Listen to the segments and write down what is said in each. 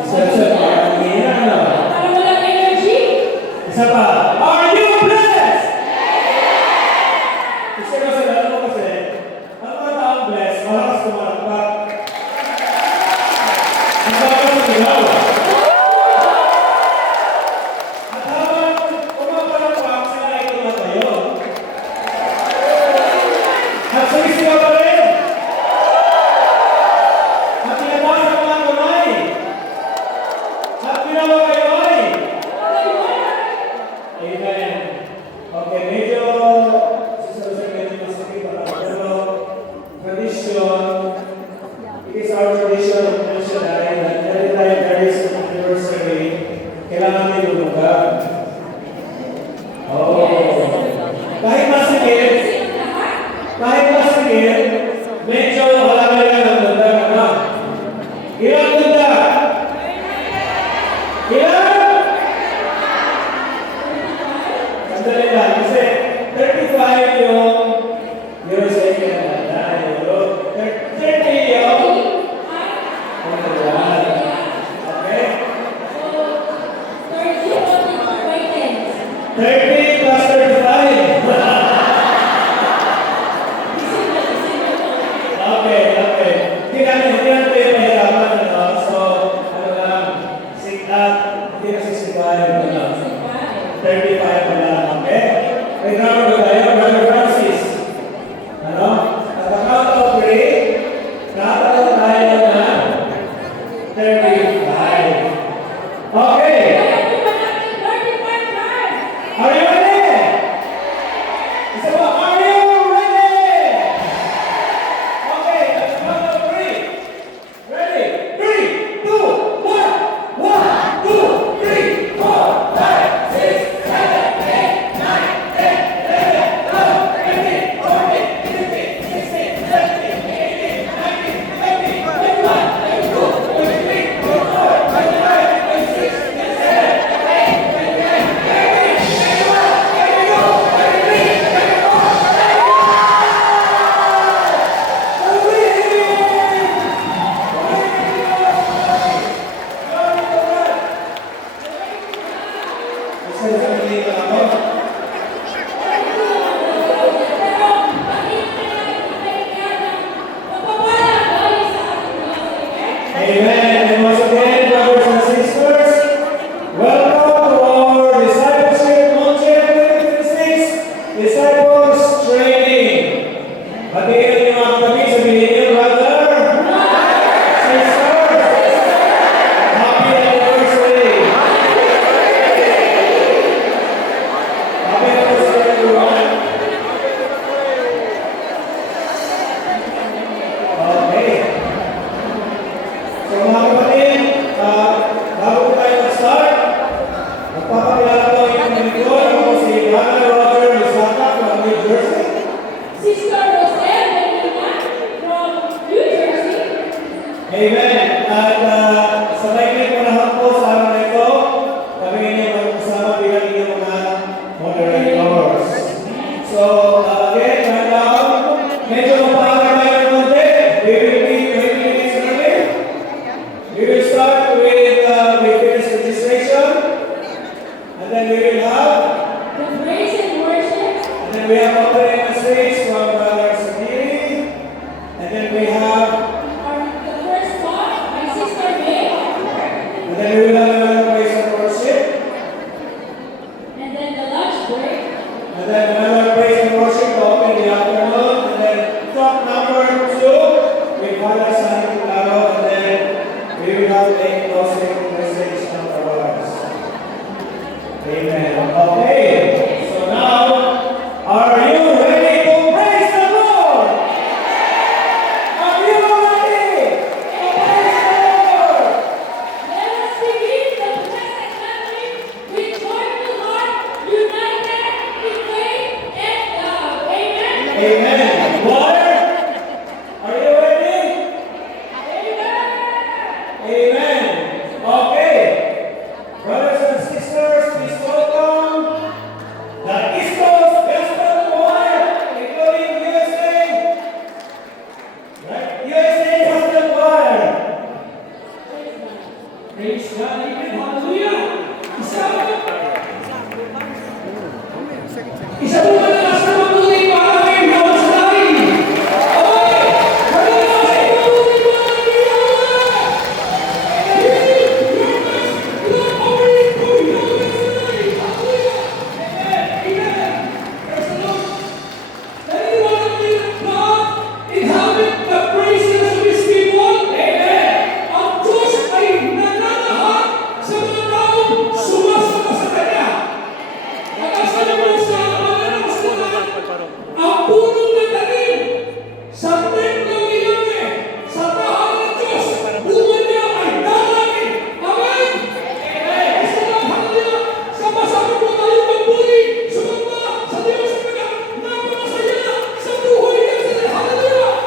Para walang energy. Isa pa. Are you blessed? Kasi alam mo kasi, ang mga taong blessed, malakas tumalakpak. Ang bakas ng ilaw. At habang pumapalakpak, sila ay tumatayo. At sumisigaw pa rin. At tinataas ang mga kamay. At ginawa kayo ay. Amen. Okay, medyo susunod medyo masakit pa tayo. Pero tradition, it is our tradition of missionary that every time there is an anniversary, kailangan may lulugan. Oh. Kahit masakit, medyo halaga yan ang lulugan. Ano? Ilang lulugan? Ilang? Sandali lang, kasi 35 yung USA Canada, Euro. 30 yung Canada. Okay? 30 plus 35. Okay. Hindi natin tayo mahirapan. So, ano lang, hindi na 65. 35 pa lang. Okay? May drama ba tayo? Brother Francis. Ano? At the count of 3, nakatawa tayo na 35. Okay. Are you ready? Isa pa, are you ready? Okay, at the count of 3. Ready? 3, 2, 1. 1, 2, 3, 4, 5, 6, 7, 8, 9, 10, 11, 12, 13, 14, 15, 16, 17, 18, 19, 20, 21, 22, 23, 24, 25, 26, 27, 28, 29, 30, 31, 32, 33, 34, 35. Amen. And once again, brothers and sisters, welcome to our Discipleship Launcher 2026 Disciples Training. Batiin niyo mga kapatid, sabihin niyo, brother, sisters, happy anniversary. Happy anniversary, everyone. Okay. So mga kapatid, bago tayo mag-start, magpapakilala ko yung lingkod. Ako si Brother Roger Misaka from New Jersey. Sister Rosel Medina from New Jersey. Amen. At sa maikling panahon po sa araw na ito, kami ngayon magkasama bilang inyong mga moderators. So, again, medyo mapaaga tayo ng konti. We will be 20 minutes early. We will start with fitness registration. And then we will have, The praise and worship. and then we have offering message from Brother Sakiri. And then we have, The first talk by Sister May. and then we will have another praise and worship. And then the lunch break. And then another praise and worship to open the afternoon. And then talk number 2 with Father Santi Claro. And then we will have a closing message afterwards. Amen. Okay. So now, are you ready to praise the Lord? Are you ready to praise the Lord? Let us begin the blessed gathering with joyful heart, united in faith and love. Amen. Amen. Choir, are you ready? Amen. Okay. Brothers and sisters, please welcome Praise God. Amen. Hallelujah. Isa po ba na nasa mabuting para kayo mga sa lahi? Okay. Hallelujah. Ang punong ng dalim sa templo ni Yahweh, sa tahanan ng Diyos, bunga niya ay dalangin. Amen? Isa lang, hallelujah. Sama-sama po tayo magpuri, sumamba sa Diyos na napakasaya na sa buhay niya. Hallelujah!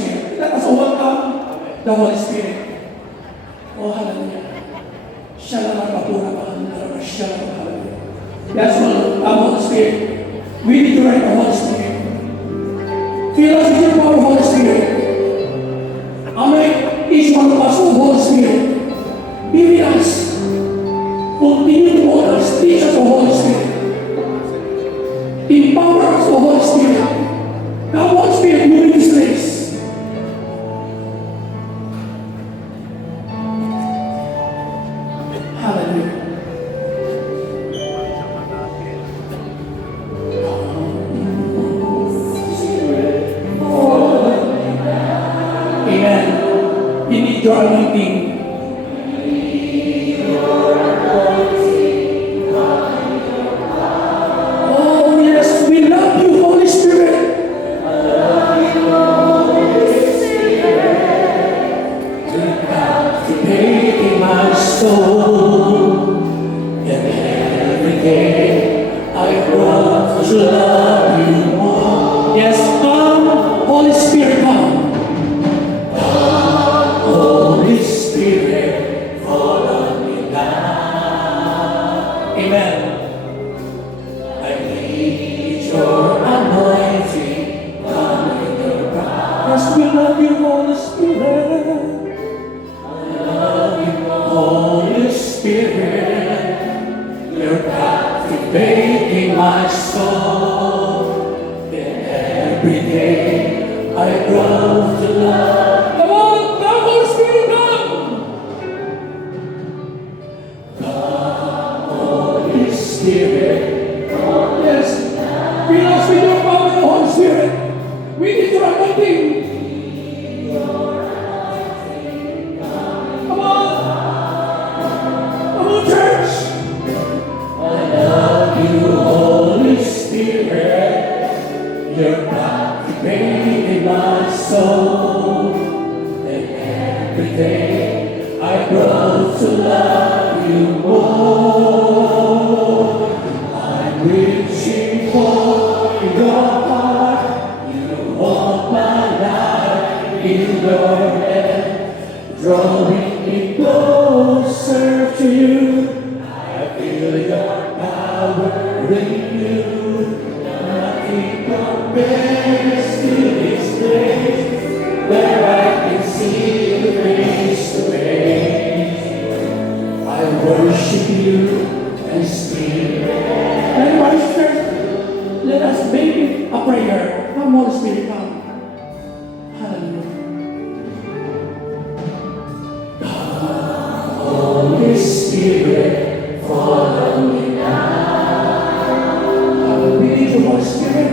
Spirit. Let us all welcome the Holy Spirit. Oh, hallelujah. Yes, welcome, Holy Spirit. We need to write the Holy Spirit. Fill us with your power, Holy Spirit. Make each one of us, oh Holy Spirit. Be with us. Continue to hold us. Teach us, oh Holy Spirit. Empower us, oh Holy Spirit. Now, Holy Spirit, move in this place. Hallelujah. Amen. We need your anointing. Oh, yes, we love you, Holy Spirit. Captivating my soul, and every day I grow to love you more. Yes, come, Holy Spirit, come. Holy Spirit, follow me now. Amen. I need your anointing, come in your power. Yes, we love you, Holy Spirit. Holy Spirit, you're captivating my soul. And every day I grow to love. Come on, come, Holy Spirit, come. Holy Spirit, yes, fill us with your power, Holy Spirit. We need your anointing. Come on. Come on, church. I love you, Holy Spirit. You're captivating my soul. And every day I grow to love you more. I'm reaching for your heart. You hold my life in your hand, drawing me closer to you. I feel your power in you. Nothing compares to this place where I can see you face to face. I worship you and spirit. Everybody, church, let us make it a prayer. Come, Holy Spirit, come. Hallelujah. Holy Spirit, follow me now. We need you, Holy Spirit.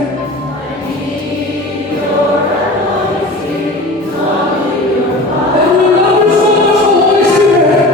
And we love you so much, Holy Spirit.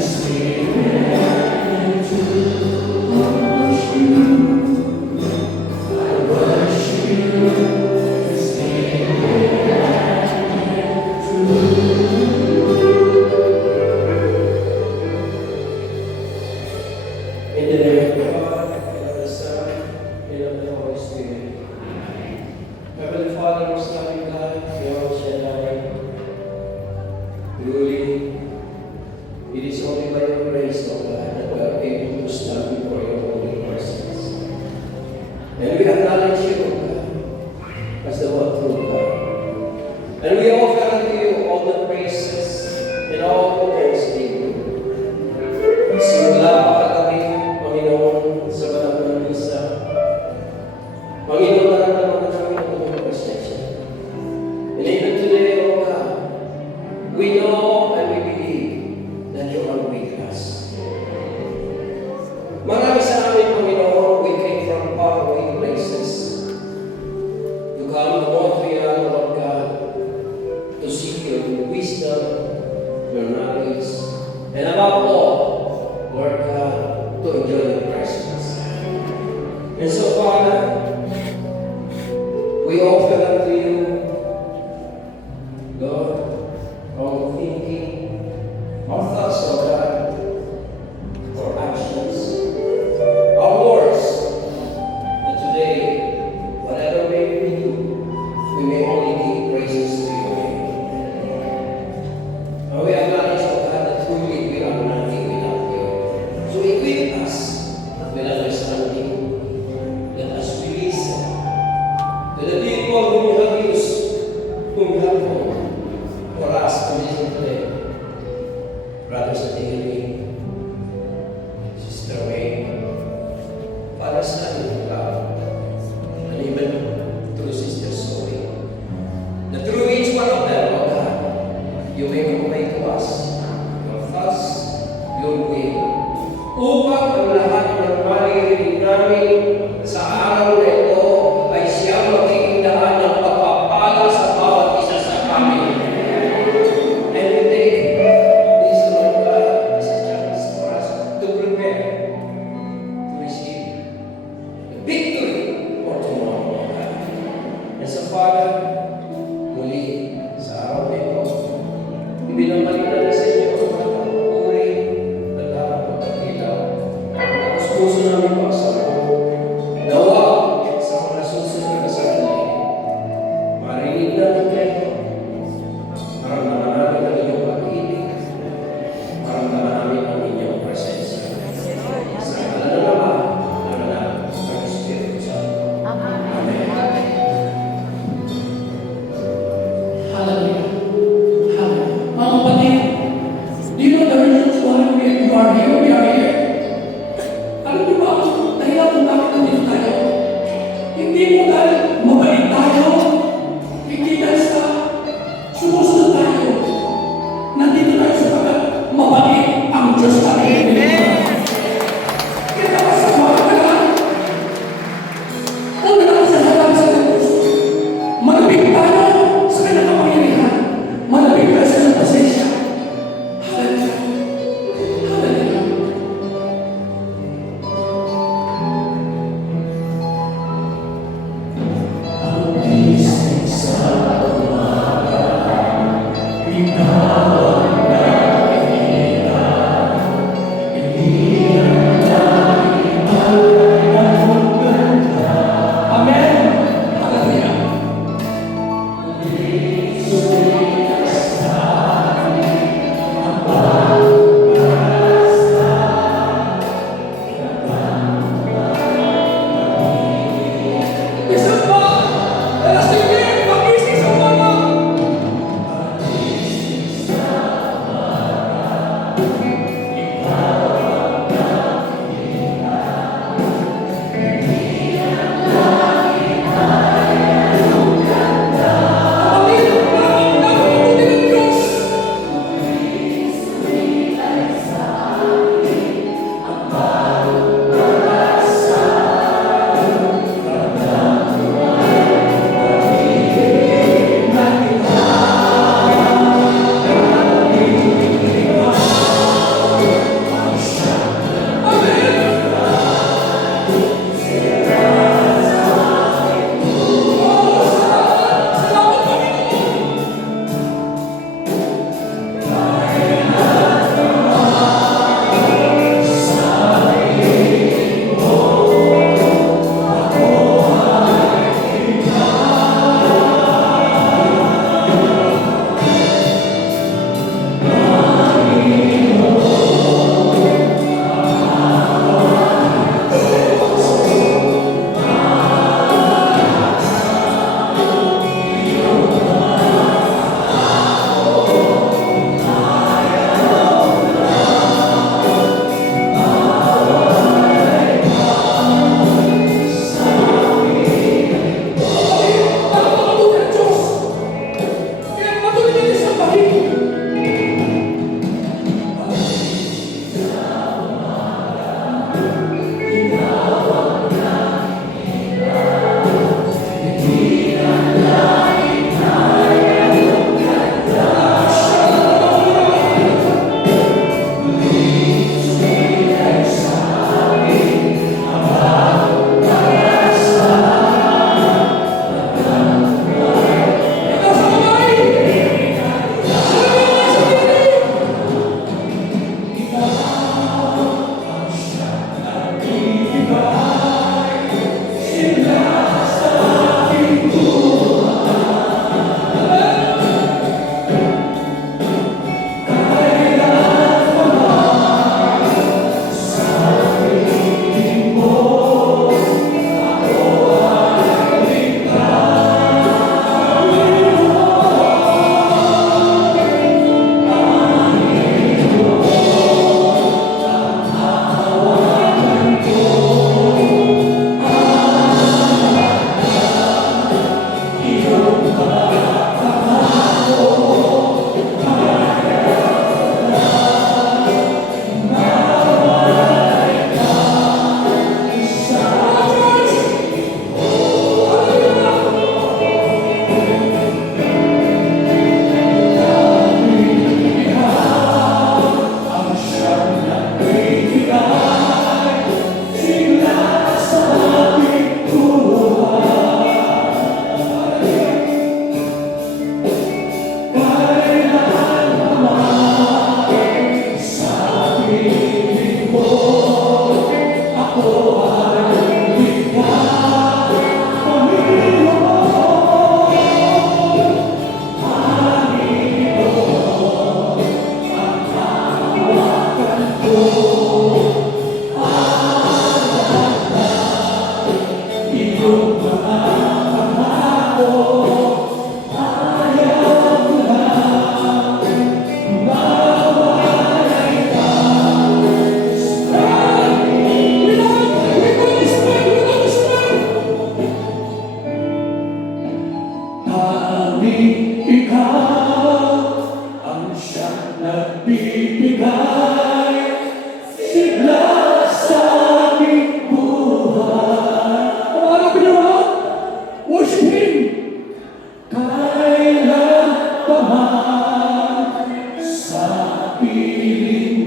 Spirit. It is only by your grace, O God, that we are able to stand before your holy presence. And we acknowledge you, O God, as the one true God. And we offer unto you all the praises and all the thanksgiving. Simula pa kagabi, Panginoon, sa banal na misa. Panginoon, nararamdaman namin ang iyong presensya. And even today, O God, we know and we believe that you are with us. Marami sa amin, Panginoon, we came from faraway places to come to Montreal, Lord God, to seek your wisdom, your knowledge, and above all, Lord God, to enjoy your presence. And so, Father, we offer unto you, Lord, our thinking, our thoughts, O God, our actions, our words, that today, whatever may we do, we may only give praises to your name. And we acknowledge, O God, that truly we are nothing without you. So equip us with understanding that as we listen to the people whom you have used, whom you have called, for us to listen to them, Brother Sadili, Sister Wayne, Father Stanley, God, and even through Sister Zoe. That through each one of them, O God, you may convey to us your thoughts, your will, upang ang lahat ng maririnig namin sa araw na ito ay siyang magiging daan ng pagpapala sa bawat isa sa amin. And we take this, Lord God, as a chance for us to prepare to receive the victory for tomorrow, Lord God. And so, Father, muli sa araw na ito, ibinabalik namin sa inyo ang mga pagpupuri at lahat ng pagkilaw. Tapos puso namin pagsama. Nawa sa mga susunod na sandali, marinig namin kayo. Maramdaman namin ang inyong pag-ibig. Maramdaman namin ang inyong presensya. Sa ngalan ng Ama, ng Anak, ng Espiritu Santo. Amen. Hallelujah. Hallelujah. Mga kapatid, do you know the reasons why we are here? We are here. Alam niyo ba ang dahilan kung bakit nandito tayo? Hindi mo dahil mabalik tayo. Hindi dahil sa sumusunod tayo. Nandito tayo sapagkat mabalik ang Diyos natin. Kaya sa mga tagal, ang nakasasalang sa Diyos. Malapit tayo sa kanyang kapangyarihan. Malapit tayo sa kanyang pasensya. Hallelujah. Hallelujah.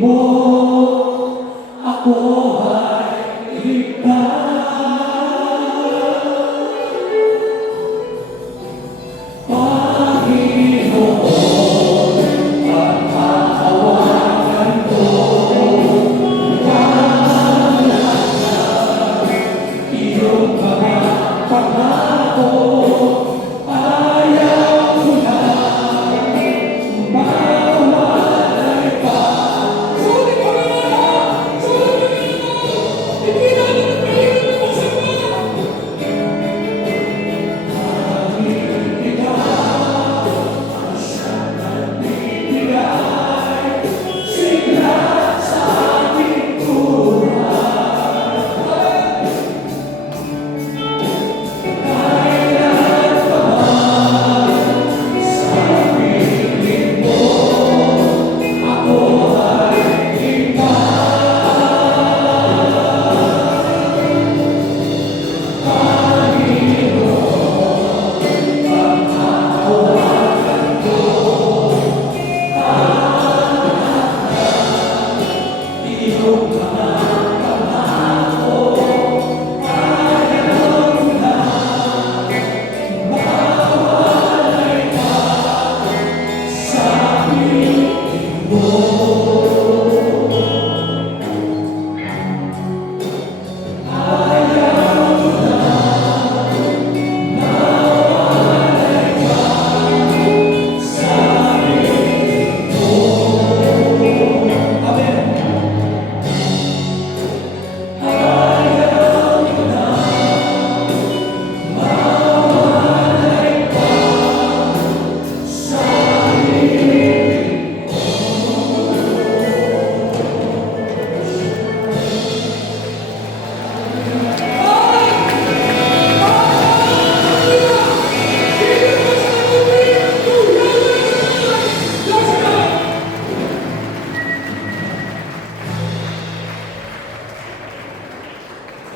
mo, ako ay ligtas. Panginoon, pagkakawalan ko, iyong mga pangako, ayaw ko na mawalay pa. Sulit ko na lang! Sulit ko na lang! Hindi natin ang pahirap na magsama! Hangin ikaw, siyang nagbibigay, sila sa ating buhay.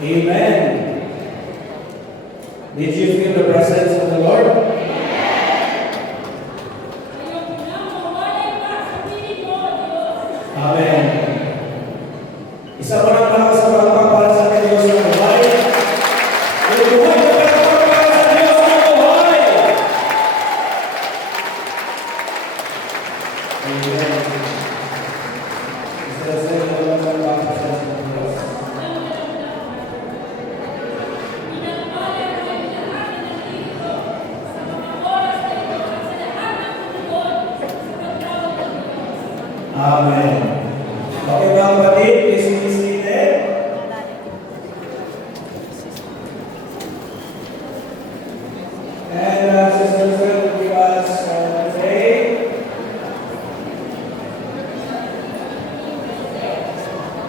Amen. Did you feel the presence of the Lord? Ayaw ko na mawalay pa sa piling mo, Diyos. Amen. Isa pa ng malakas sa palakpak para sa ating Diyos na buhay. Yung buhay na palakpak para sa Diyos na buhay. Amen. Isa sa iyo ang palakpak para sa Diyos. Pinagpala ko ang lahat ng nandito sa mga oras na ito at sa lahat ng tumugon sa pagtawag ng Diyos. Amen. Okay mga kapatid, please be seated. And Sister Lizelle will give us today.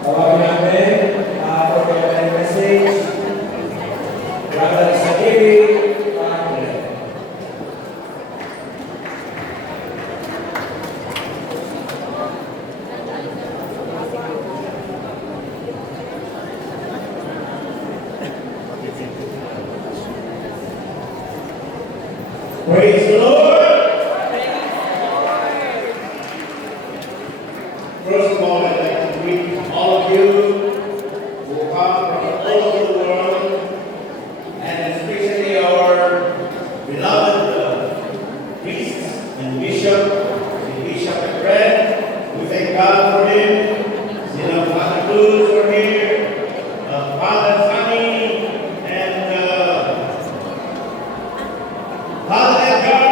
Tawagin namin for the message. Brother Sakiri. Praise the Lord. First of all, I'd like to greet all of you who come from all over the world, and especially our beloved priest and bishop, the Bishop Efren. We thank God for him. Father Cruz for here, Father Fanny, and Father Edgar.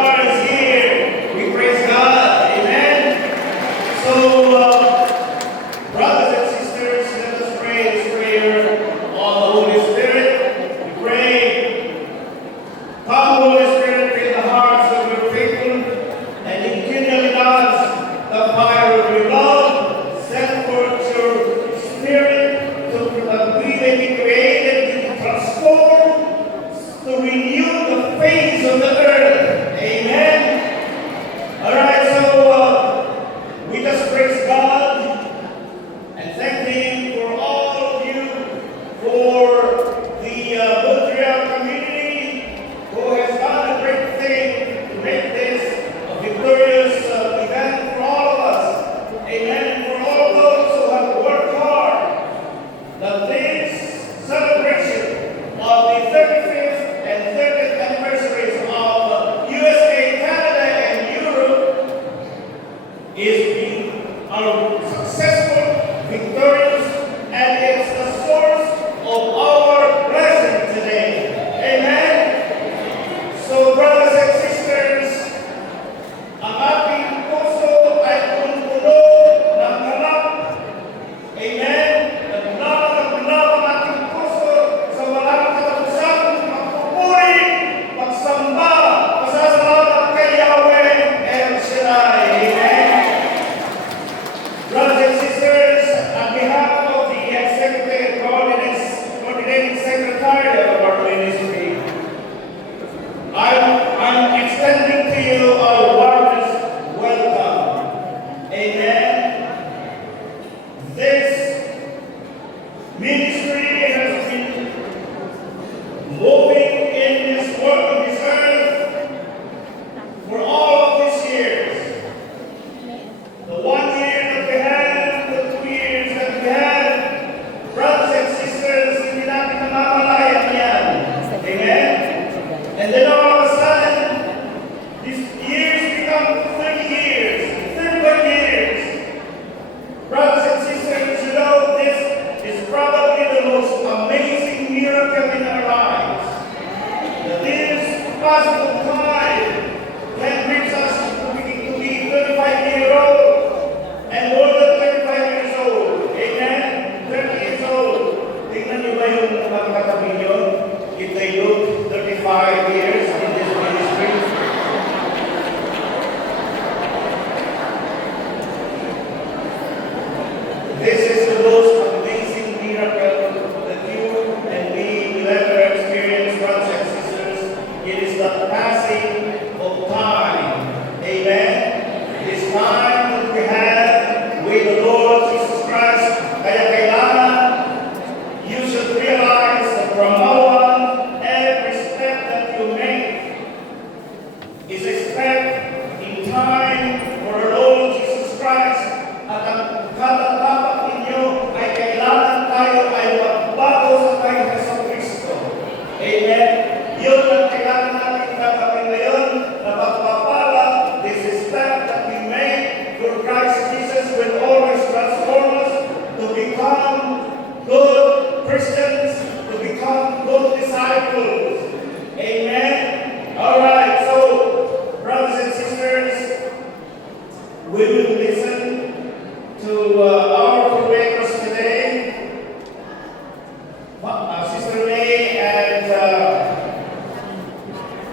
ministry has been moving in this world, on this earth, for all of these years. The 1 year that we had, the 2 years that we had, brothers and sisters, hindi natin namamalayan yan. Amen? And then all of a sudden, these years become 30 years, 35 years. Brothers and sisters, you know, this is probably the most amazing miracle in our lives. That this possible time can reach us to be 35-year-old and more than 35 years old. Amen? 30 years old. Tingnan niyo ba yung mga katabi niyo? If they look 35 years in this ministry. This is the most amazing miracle that you and me will ever experience, brothers and sisters. It is the passing of time. Amen? This time that we have with the Lord Jesus Christ. Kaya kailangan you should realize that from now on, every step that you make is a step in time for the Lord Jesus Christ. At ang kada tapak ninyo ay kailangan tayo ay magbago sa kay Hesus Kristo. Amen? Yun ang kailangan natin gagawin ngayon na magpapala. This is step that we make for Christ Jesus will always transform us to become good Christians, to become good disciples. Amen? Alright, so brothers and sisters, we will listen to our makers today, Sister May and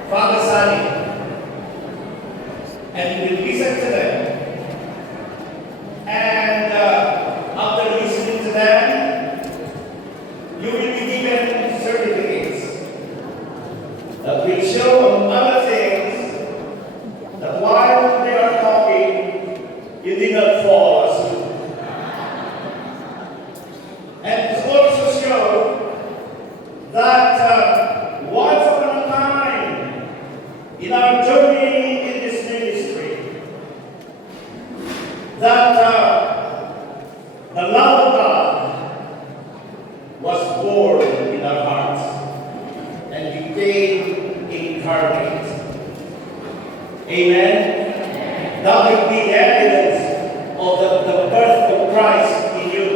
Father Sani. And we will listen to them. And after listening to them, you will be given certificates that will show, among other things, that while they are talking, you did not fall asleep. And it also show that once upon a time in our journey in this ministry, that the love of God was born in our hearts and became incarnate. Amen? That will be evidence of the birth of Christ in you,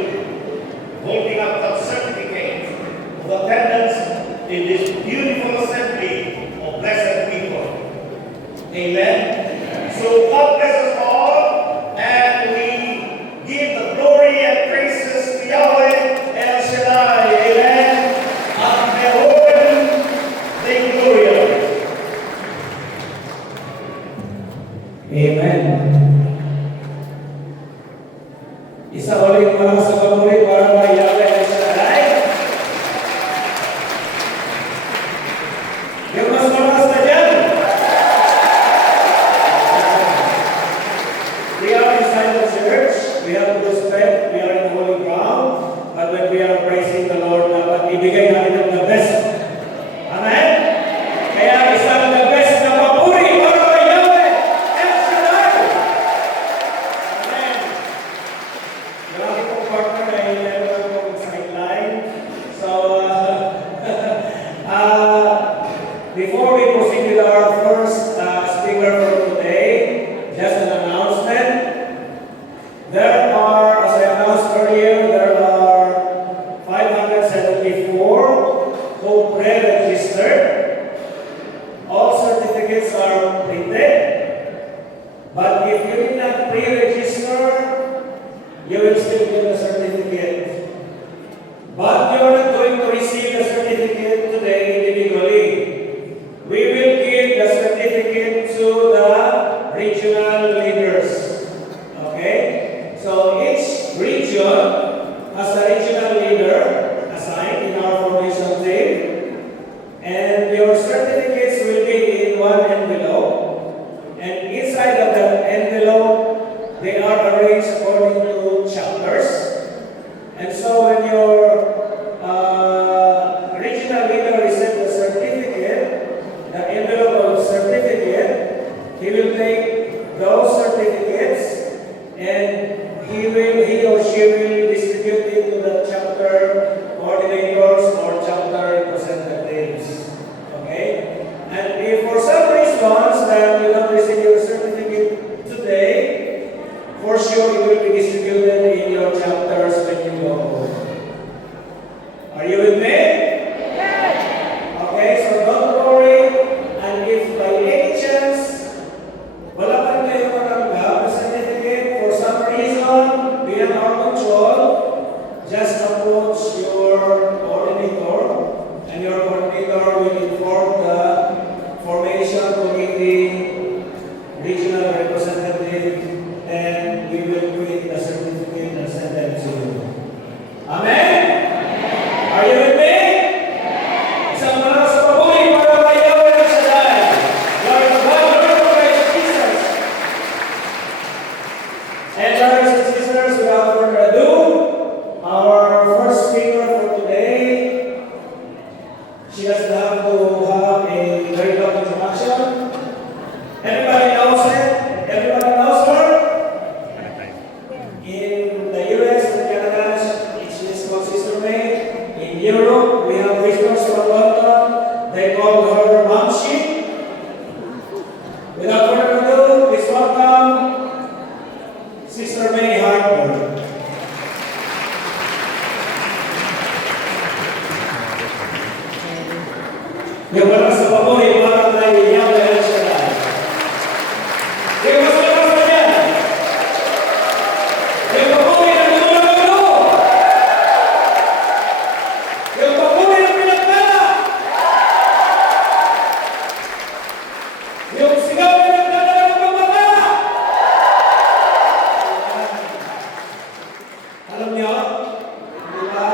holding up that certificate of attendance in this beautiful assembly of blessed people. Amen? So God bless us all, and we give the glory and praises to Yahweh El Shaddai. Amen? And behold, the glory. Amen. Isa ulit mga sa pagmuli para mayawe ay sa alay. Yung mas malakas na dyan. We are inside the church. We have to respect. We are in holy ground. But when we are praising the Lord, dapat ibigay natin ang the best. Amen? Kaya isang the best na papuri para mayawe El Shaddai. Amen. Marami pong partner na meron pong sideline. So, before we proceed with our first speaker for today, just an announcement. There are, as I announced earlier, there are 574 who pre-registered. All certificates are printed. But if you did not pre-register, you will still get a certificate. But you are not going to receive the certificate today individually. We will give the certificate to the regional leaders. Okay? So each region has a regional leader assigned in our formation team. And your certificates will be in one envelope. And inside of that envelope, they are arranged according to chapters. And so when your Yung wala sa papuri, parang naiiyak na yan siya na. Yung mas lakas na yan. Yung papuri na gumulong-gulo. Yung papuri na pinagkala. Yung sigaw na nagdadala ng pagbaga. Alam niyo, di ba?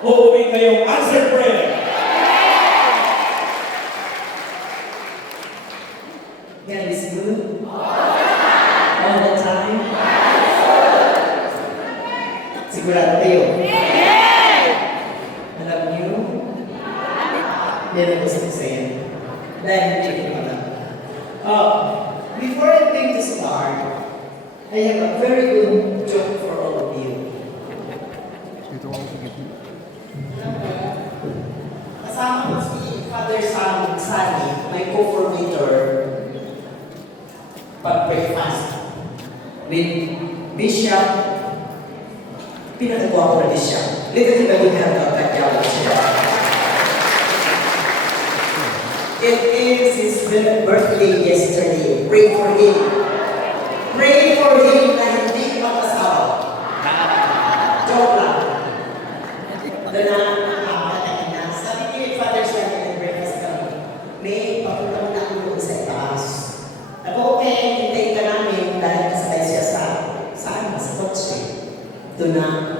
Uuwi kayong answered prayer. God is good all the time. Sigurado kayo. Alam niyo, meron gusto ko sa'yo. Dahil hindi ko alam. Before I'm going to start, I have a very good joke for all of you. Kasama ko si Father Sunny, my co-formator, pag-breakfast with Bishop, pinagawa ko na Bishop. Little bit of kagyawa siya. It is his birthday yesterday. Pray for him. Pray for him na hindi makasawa. Joke lang. Doon na, sabi ni Father Sunny at breakfast kami, may papunta mo na ako doon sa itaas. Ako, okay, hintayin ka namin dahil kasabay siya sa kotse. Doon na,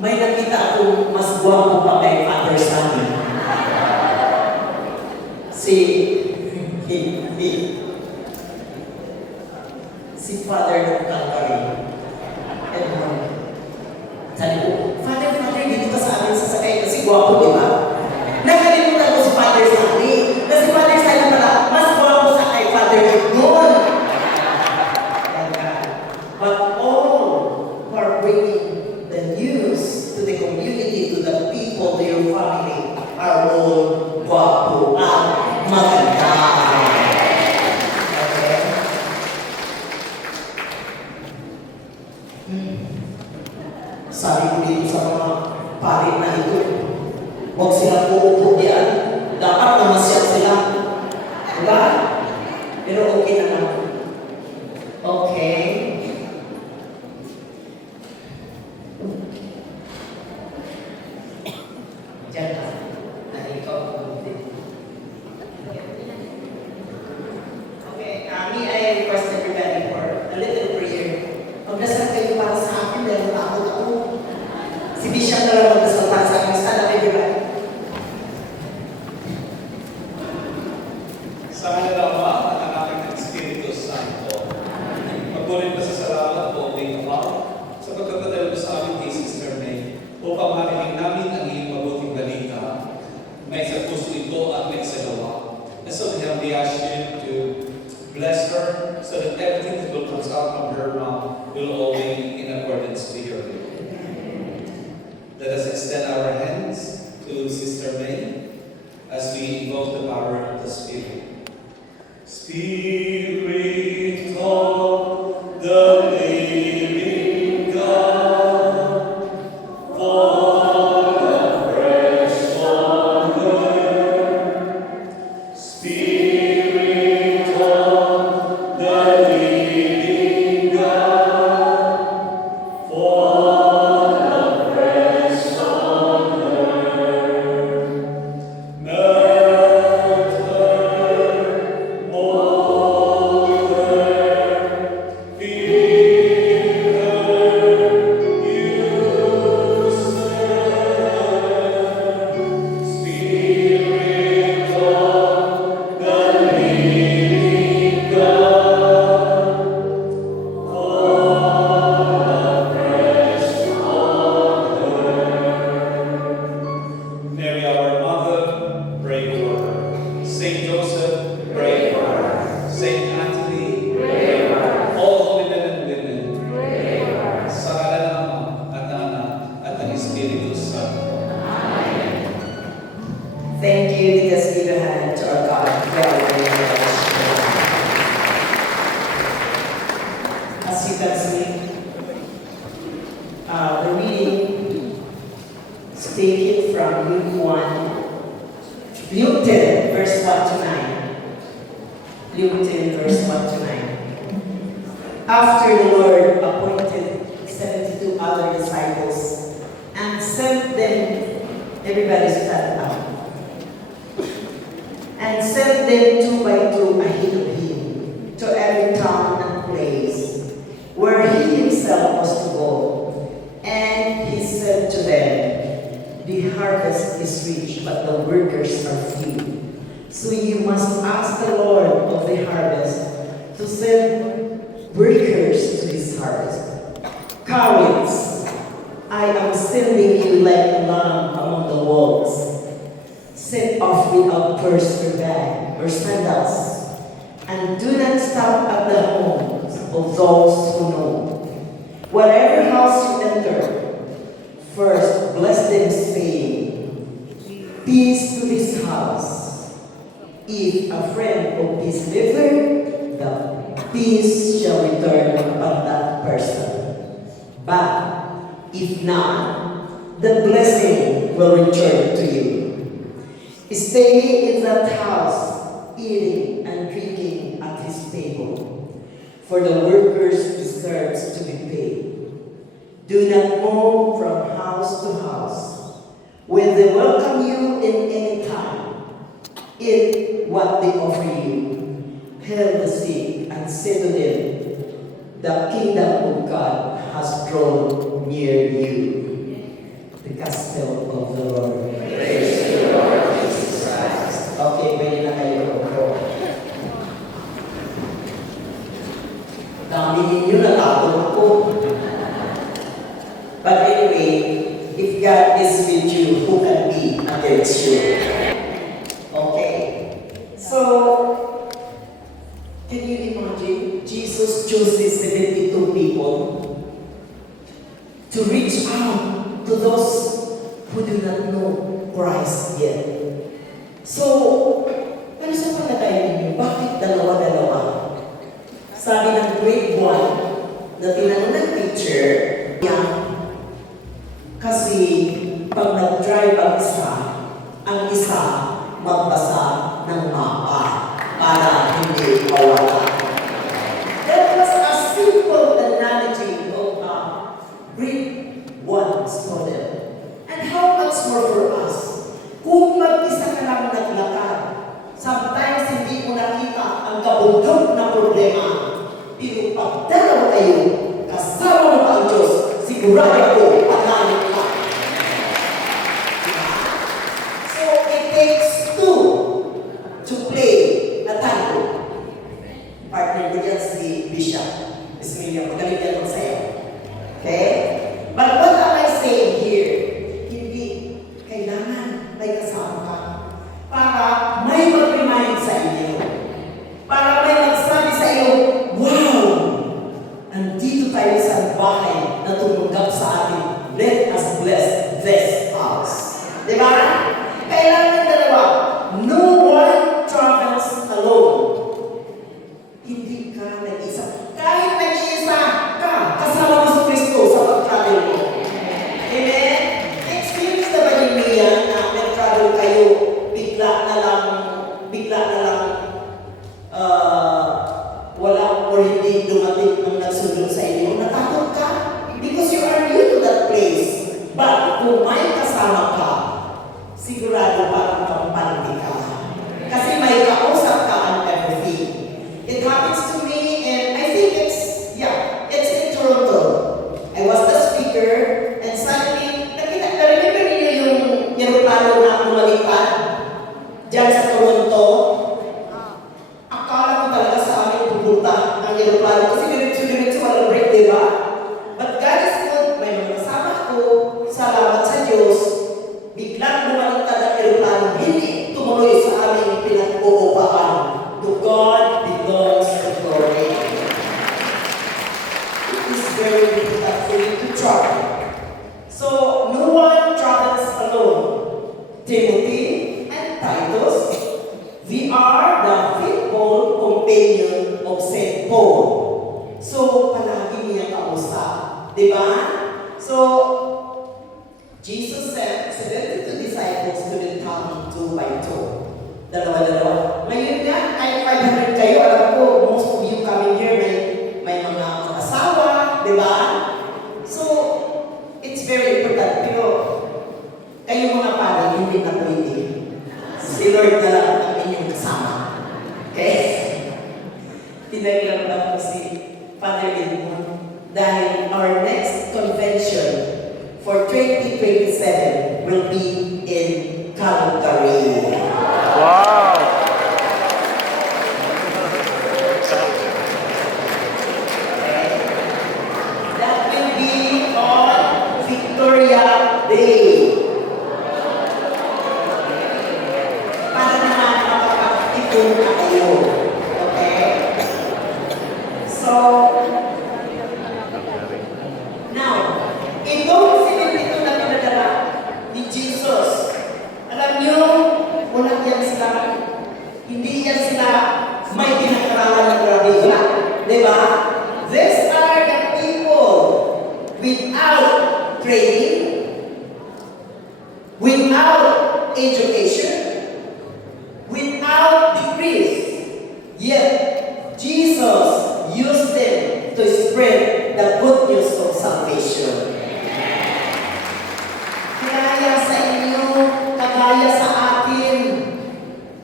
may nakita akong mas guwapo pa kay Father Sunny. Si Father ng Calvary. Sabi ko, Father, dito ka sa amin sasakay kasi guwapo, di ba? Nakalimutan ko si Father Sunny. Kasi Father Sunny pala, mas guwapo sa kay Father noon. But all who are bringing the news to the community, to the people, to your family, are all guwapo at maganda. Okay? Sabi ko dito sa mga parit na ito, huwag silang uupo diyan. Dapat namasyal sila. Diba? Pero okay na lang. Okay. Diyan ka. Ikaw. Okay, me, I request everybody for a little prayer. Magdasal kayo para sa akin dahil takot ako. Si Bishop na lang magdasal para sa akin. Stand up, everybody. Sa kanila Ama at ang aking Espiritu Santo. Magbulit na sa salamat po, King Ama, sa pagkakadala mo sa amin kay Sister May, upang marinig namin ang iyong mabuting balita. May sa puso ito at may sa gawa. And so we have the action to bless her so that everything that will come out from her mouth will all be in accordance with your will. Let us extend our hands to Sister May as we invoke the power of the Spirit. Spirit of the living God, fall afresh on earth. Spirit of the living God, fall afresh on earth. Melt her, mold her, fill her, use her. Spirit of the living God, fall afresh on her. Mary, our Mother, pray for her. Saint Joseph, pray for her. Saint Anthony, pray for her. All holy men and women, pray for her. Sa ngalan ng Ama at ng Anak at ng Espiritu Santo. Thank you. Let us give a hand to our God. Very, very much. As you can see, the reading is taken from Luke 1, Luke 10, verse 1 to 9. Luke 10, verse 1 to 9. After the Lord appointed 72 other disciples and sent them, everybody stand up, and sent them 2 by 2 ahead of him to every town and place where he himself was to go. And he said to them, the harvest is rich, but the workers are few. So you must ask the Lord of the harvest to send workers to his harvest. Cowards, I am sending you like a lamb among the wolves. Set off without purse or bag or sandals, and do not stop at the homes of those who know. Whatever house you enter, first bless them, saying, peace to this house. If a friend of peace live, the peace shall return upon that person. But if not, the blessing will return to you. Stay in that house, eating and drinking at his table, for the workers deserve to be paid. Do not move from house to house. When they welcome you in any time, eat what they offer you. Heal the sick and say to them, the kingdom of God has drawn near you. The gospel of the Lord. Praise the Lord Jesus Christ. Okay, pwede na kayo po. Dami ninyo natapon ako. But anyway, if God is with you, who can be against you? Okay. So, can you imagine? Jesus chooses 72 people to reach out to those who do not know Christ yet. So, ano sa palagay ninyo? Bakit dalawa-dalawa? Sabi ng grade 1 na tinanong ng teacher, kasi pag nag-drive ang isa magbasa ng mapa para hindi mawala. That was a simple analogy of a grade 1 student. And how much more for us? Kung mag-isa ka lang naglakad, sometimes hindi mo nakita ang kabundok na problema. Pero pag dalawa kayo, kasama mo pa ang Diyos, sigurado ako, panalig ka. So, it takes two to play a tango. Partner ko dyan si Bishop. Bismillah, magaling yan mo sa'yo. Okay? But what am I saying here? Hindi kailangan may kasama ka para may mag-remind sa inyo. Para may magsabi sa iyo, wow! Andito tayo sa bahay na tumunggap sa atin. Let us bless this house. Diba? Kailangan dalawa. No one travels alone. Hindi ka nag-isa. Kahit nag-iisa ka, kasama mo si Kristo sa pag-travel mo. Amen? Experience na ba ninyo yan na nag-travel kayo, bigla na lang, wala or hindi dumating ang nagsunod sa inyo, natakot ka? Because you are new to that place. But kung may kasama ka, sigurado parang kampante ka. Kasi may kausap ka on everything. It happens to me, and I think it's in Toronto. I was the speaker, and suddenly, remember niyo yung aeroplano na lumalipad dyan sa Toronto? Akala ko talaga sa amin pupunta ang aeroplano kasi diretso walang break, di ba? But God is good. May mga kasama ko. Salamat sa Diyos. Jesus sent 72 disciples to the town 2 by 2. Dalawa-dalawa. Ngayon nga, ay 500 kayo. Alam ko, most of you coming here may mga asawa, di ba? So, it's very important. Pero, kayo mga pare, hindi na pwede. Si Lord na lang ang inyong kasama. Okay? Tinagyan lang ko si Father Edmund dahil our next convention for 2027 will be in Calgary. Wow! That will be on Victoria Day. Para naman makapag-ipon na kayo. Okay? So, now, itong 72 na pinadala ni Jesus, alam niyo, walang yan sila, hindi yan sila may pinag-aralan ng grabe. Wala. Diba? These are the people without training, without education, without degrees. Yet, Jesus used them to spread the good news of salvation. Kagaya sa inyo, kagaya sa akin.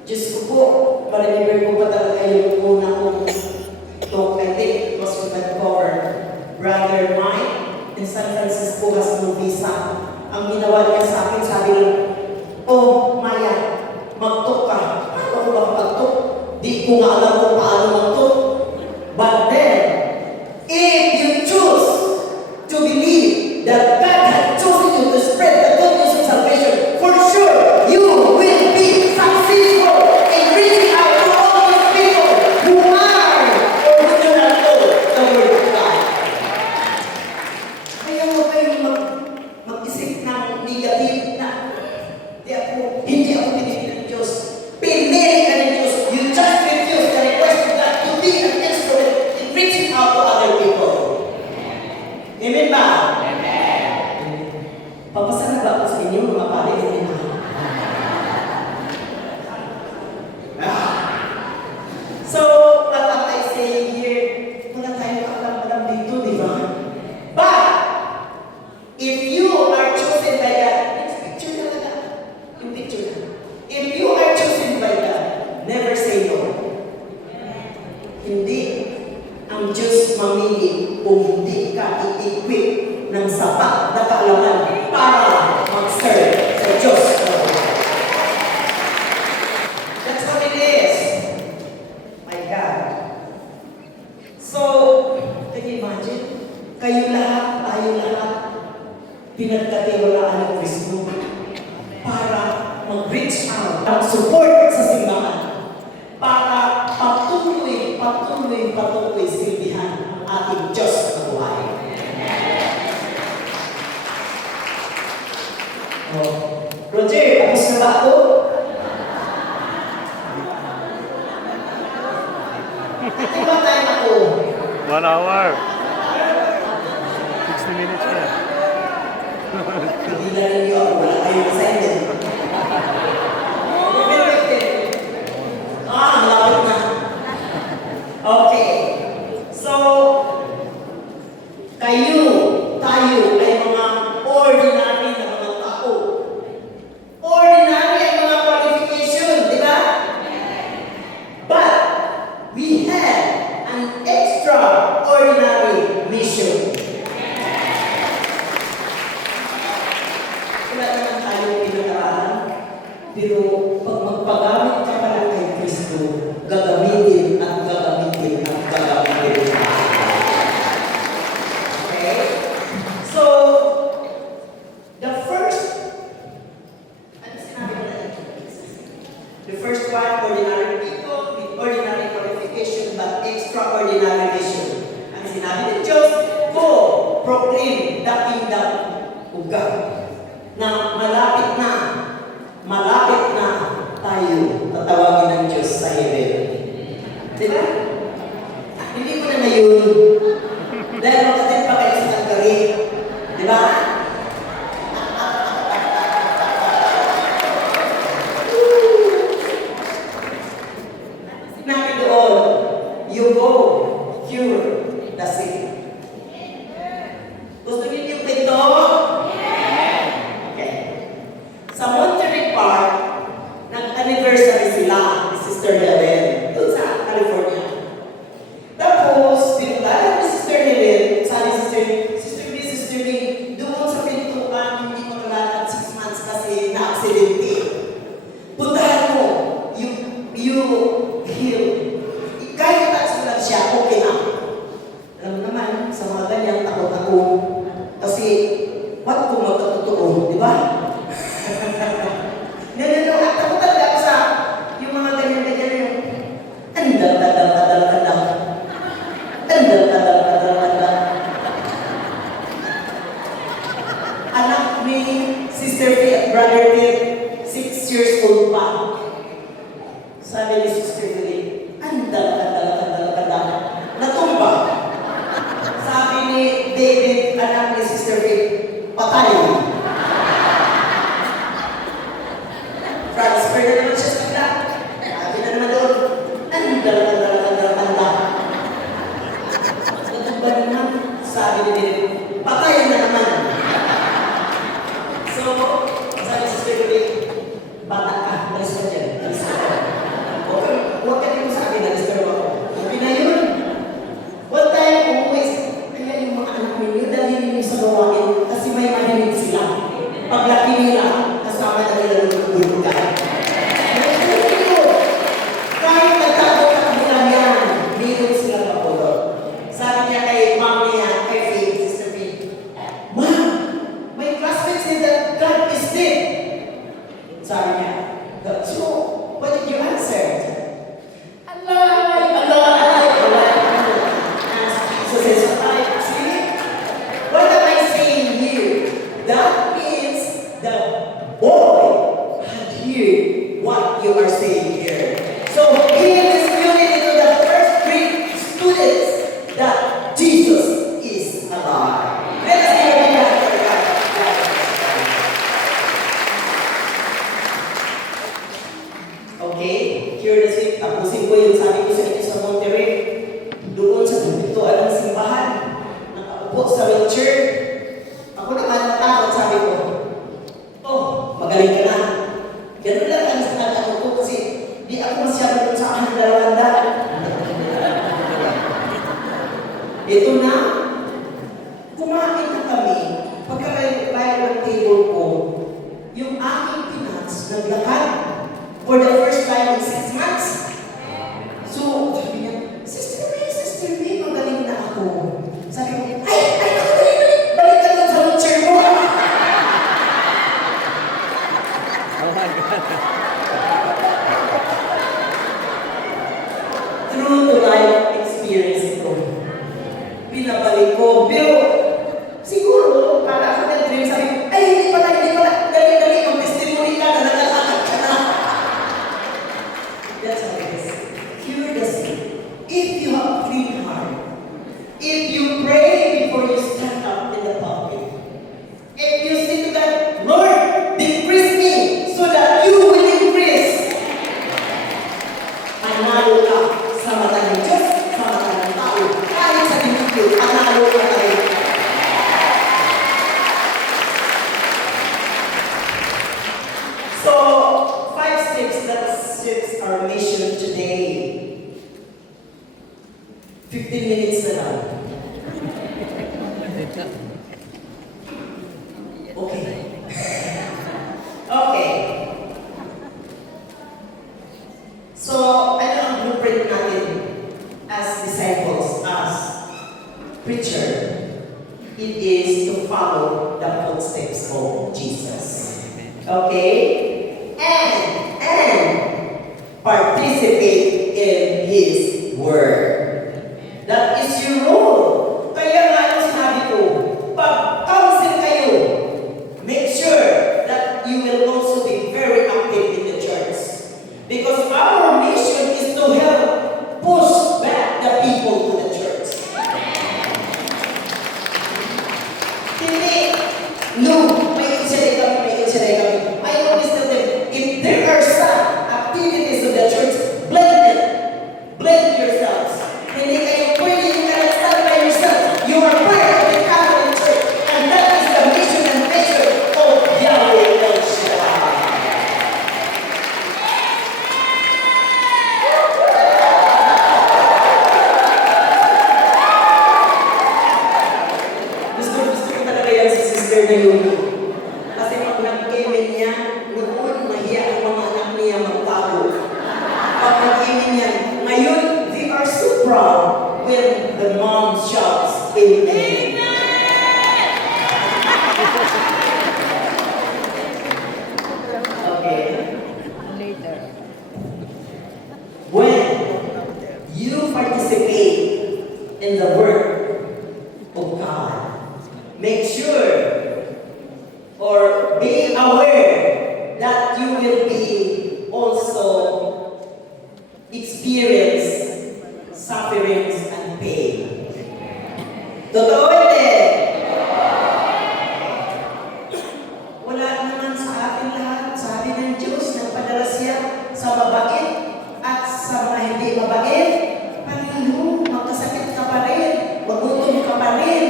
Diyos ko po, ma-remember ko pa talaga yung una kong talk, I think it was with my cover. Brother Mike in San Francisco has no visa. Ang ginawa niya sa akin, sabi lang, oh, Maya, mag-talk ka. Paano ko ba mag-talk? Di ko nga alam kung paano mag-talk. But then, if you choose to believe that God had chosen you to spread the good news of salvation, for sure, you will be successful in reaching out to all those people who are or who do not know the Word of God. Kaya huwag kayong mag-isip ng negative na hindi ako pinili ng Diyos. Pinili ka ng Diyos. You just refuse the request of God to be an instrument in reaching out to other people. Amen ba? Amen. Papasara ba ako sa inyo, mga pare? Amen ba? So, what am I saying here? Wala tayong kaalam-alam dito, di ba? But, if you are chosen by God, next picture na lang. Yung picture na. If you are chosen by God, never say no. Hindi ang Diyos mamili kung hindi ka i-equip ng sapat na kaalaman para mag-serve sa Diyos. That's what it is. My God. So, can you imagine? Kayo lahat, tayo lahat, pinagkatiwalaan ng Kristo para mag-reach out, mag-support sa simbahan, para patuloy silbihan ang ating Diyos na buhay. Oh. Roger, tapos na ba ako? Ito ba tayo ako? 1 hour. 60 minutes na. Hindi na rin yun. Wala kayong assignment. Malapit na. Okay. So, tayo ay mga ordinary na mga tao. Ordinary ang mga qualification, di ba? But, we have an extraordinary mission. Wala naman tayo pinag-aaral, pero pag magpagamit ka pala kay Kristo, gagamitin at gagamitin at gagamitin. Okay? So, the first, ano sinabi ko na ito? The first one, ordinary people with ordinary qualification but extraordinary mission. Ang sinabi ng Diyos, go, proclaim the kingdom of God. Na malapit na tayo tatawagin ng Diyos sa heaven. Diba? Hindi ko na ngayon. Dahil makatid pa kayo sa Calgary. Diba? anak ni Sister Faith at Brother Faith, 6 years old pa. Sabi ni Sister Faith, andala. Natumba. Sabi ni David, anak ni Sister Faith, patay. Transfer na naman siya sa bigla. Sabi na naman doon, andala. Natumba naman. Sabi ni David, patay na naman. So, sabi si Sister Faith, bata ka, alis ka dyan. Huwag ka dito sa akin, alis ka naman ako. Sabi na yun. One time, always, kaya yung mga anak ninyo, dahil ninyo sa gawain, kasi may mahilig sila. Paglaki nila, kasama na nila ng ka. Kahit nagtago-tagulan yan, meron sila kapulot. Sabi niya kay mom niya, kay Faith, Sister Faith, Mom, my classmate said that God is dead. Sabi niya, so, what did you answer? Alive! So says, see? What am I saying here? That means the boy had heard what you are saying here. So he is communicating to the first grade students that Jesus is alive. Let us give him that for God. Okay, here this week, tapusin ko yung sabi ko sa inyo sa Monterrey. Doon sa pintuan ng simbahan, nakaupo sa wheelchair. Ako naman natakot, sabi ko, oh, magaling ka na. Ganun lang ang natakot ko kasi di ako masyado dun sa aking dalawanda. Ito na, kumain na kami. Pagkakayo ng table ko, yung aking pinats naglakad for the first time in 6 months. So, sabi niya, Sister May, magaling na ako. Sabi ko, ay, ako, balik ka lang sa wheelchair mo. True to life experience ito. Pinabalik ko, pero siguro, para ako nag-dream, sabi ko, ay, hindi pala, dali, mag-testimony ka na nakalakad ka na. That's how it is. Hear the same. If you have clean heart, if you pray before you stand up in the pulpit, if you say to God, Lord, decrease me so that you will increase. Panalo ka sa mata ng Diyos, sa mata ng tao. Kahit sa dito, panalo ka na rin. So, 5 steps, that's our mission today. 15 minutes na lang. Okay. Okay. So, ano ang blueprint natin as disciples, as preacher? It is to follow the footsteps of Jesus. Okay? And participate in His Word. That is your role. Kaya nga yung sinabi ko, pag-counsel kayo, make sure that you will also be very active in the church. Because our mission is to help push back the people to the church. Hindi, no, may insiday kami. I always tell them, if there are some activities of the church, blend yourselves. Hindi kayo pwede yung stand by yourself. You are part of the Catholic Church, and that is the mission and mission of Yahweh El Shaddai. Gusto ko talaga yan si Sister Naomi. Kasi pag nag-amen niya, noon nahiya ang mga anak niya magtago. Pag nag-amen niya, ngayon, they are so proud when the mom shouts, Amen. Okay. When you participate in the work of God, make sure or being aware that you will be also experience sufferings and pain. Totoo hindi? Wala naman sa atin lahat. Sabi ng Diyos, nagpadala siya sa mabait at sa mga hindi mabait. Pareho, magkasakit ka pa rin, magutom ka pa rin,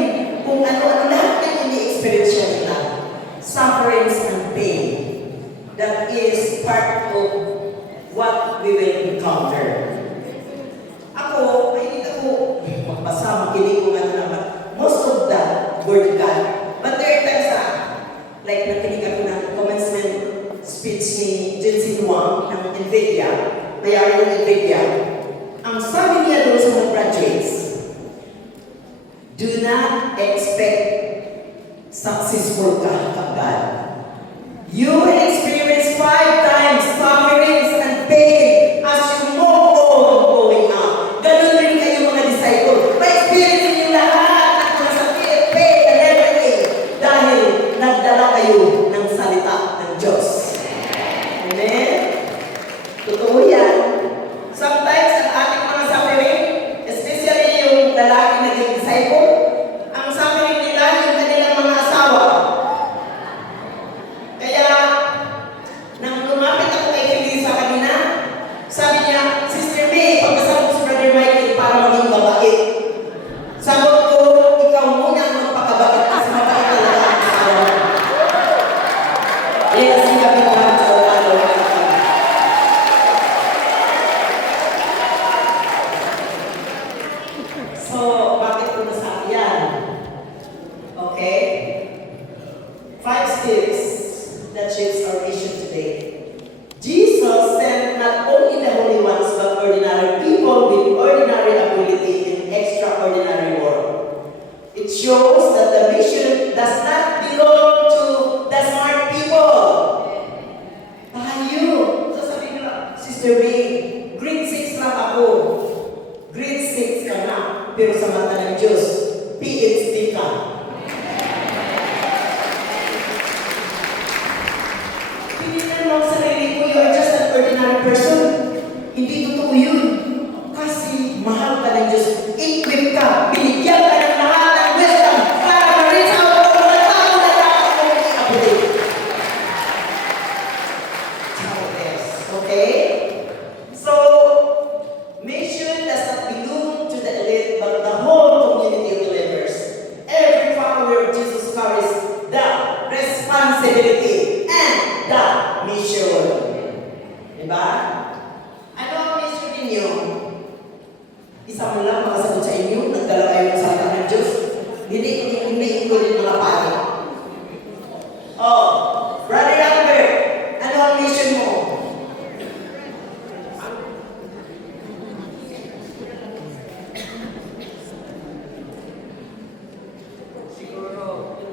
kung ano-ano lahat yung ini-experience nila. Sufferings and pain. That is part of what we will encounter. Ako, hindi ako magbasa, makinig ko ano naman. Most of that, word God. But there are times like nakinig ako ng commencement speech ni Jensen Wang ng NVIDIA, mayroon ng NVIDIA. Ang sabi niya doon sa mga graduates, do not expect successful ka agad. You will experience 5 times sufferings and pain as you move on going up. Ganun rin kayo mga disciple. Ma-experience niyo lahat ng mga sakit, pain, and everything dahil nagdala kayo ng salita ng Diyos. Amen? Totoo yan. Sometimes ang ating mga suffering, especially yung lalaki naging disciple, ang suffering nila yung kanilang mga asawa. Kaya, nang lumapit ako kay Felisa kanina, sabi niya, Sister May, pagkasama ko si Brother Michael para maging mabait. Sagot ko, ikaw muna ang magpakabait kasi mabait talaga ang asawa. Yes, kami naman sa lalo. So, bakit ko nasabi yan? Okay? 5 steps that shapes our mission today. Jesus sent not only the holy ones but ordinary people with ordinary ability in extraordinary work. It shows that the mission does not belong to the smart people. Tayo. So sabi nila, Sister May, grade 6 lang ako. Grade 6 ka na. Pero sa mata ng Diyos, PhD ka. Pinilan mo ang sarili ko, you are just an ordinary person. Hindi totoo yun. Kasi mahal ka ng Diyos. Equip ka. Binigyan ka ng lahat ng wisdom para ma-reach out ang mga tao na nakakapag-update. Okay? So, mission does not belong to the elite but the whole community of believers. Every follower of Jesus carries the responsibility and the mission. Diba? Ano ang mission ninyo? Isa mo lang makasagot sa inyo, nagdala kayo ng salita ng Diyos. Hindi ko rin mga pari. Oh, Brother Albert, ano ang mission mo?